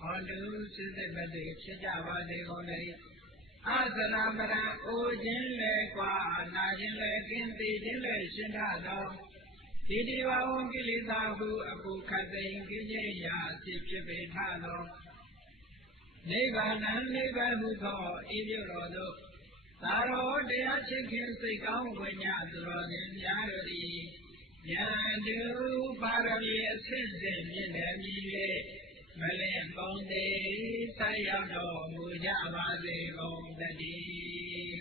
ဟောတုစိစိပတိဖြစ်ကြပါစေကုန်လေအာသနာပရံအိုခြင်းလေကွာနာခြင်းလေကင်းသိခြင်းလေရှင်းထသောဒီဒီဝဝံကိလေသာဟုအပုခတ်သိင်ကိဉ္စရာစိဖြစ်ပေထသောနိဗ္ဗာန်နိဗ္ဗာန်ဟုသောဤပြုတော်သို့သာရောတရားချစ်ခင်စိတ်ကောင်းဝိညာဉ်သူတော်ရှင်များတို့သည်ယံတုပါရမီအစစ်စစ်မြင့်တယ်မြည်၍မလင်ပုံသေးဆက်ရောက်တော်မူကြပါစေကုန်သတည်း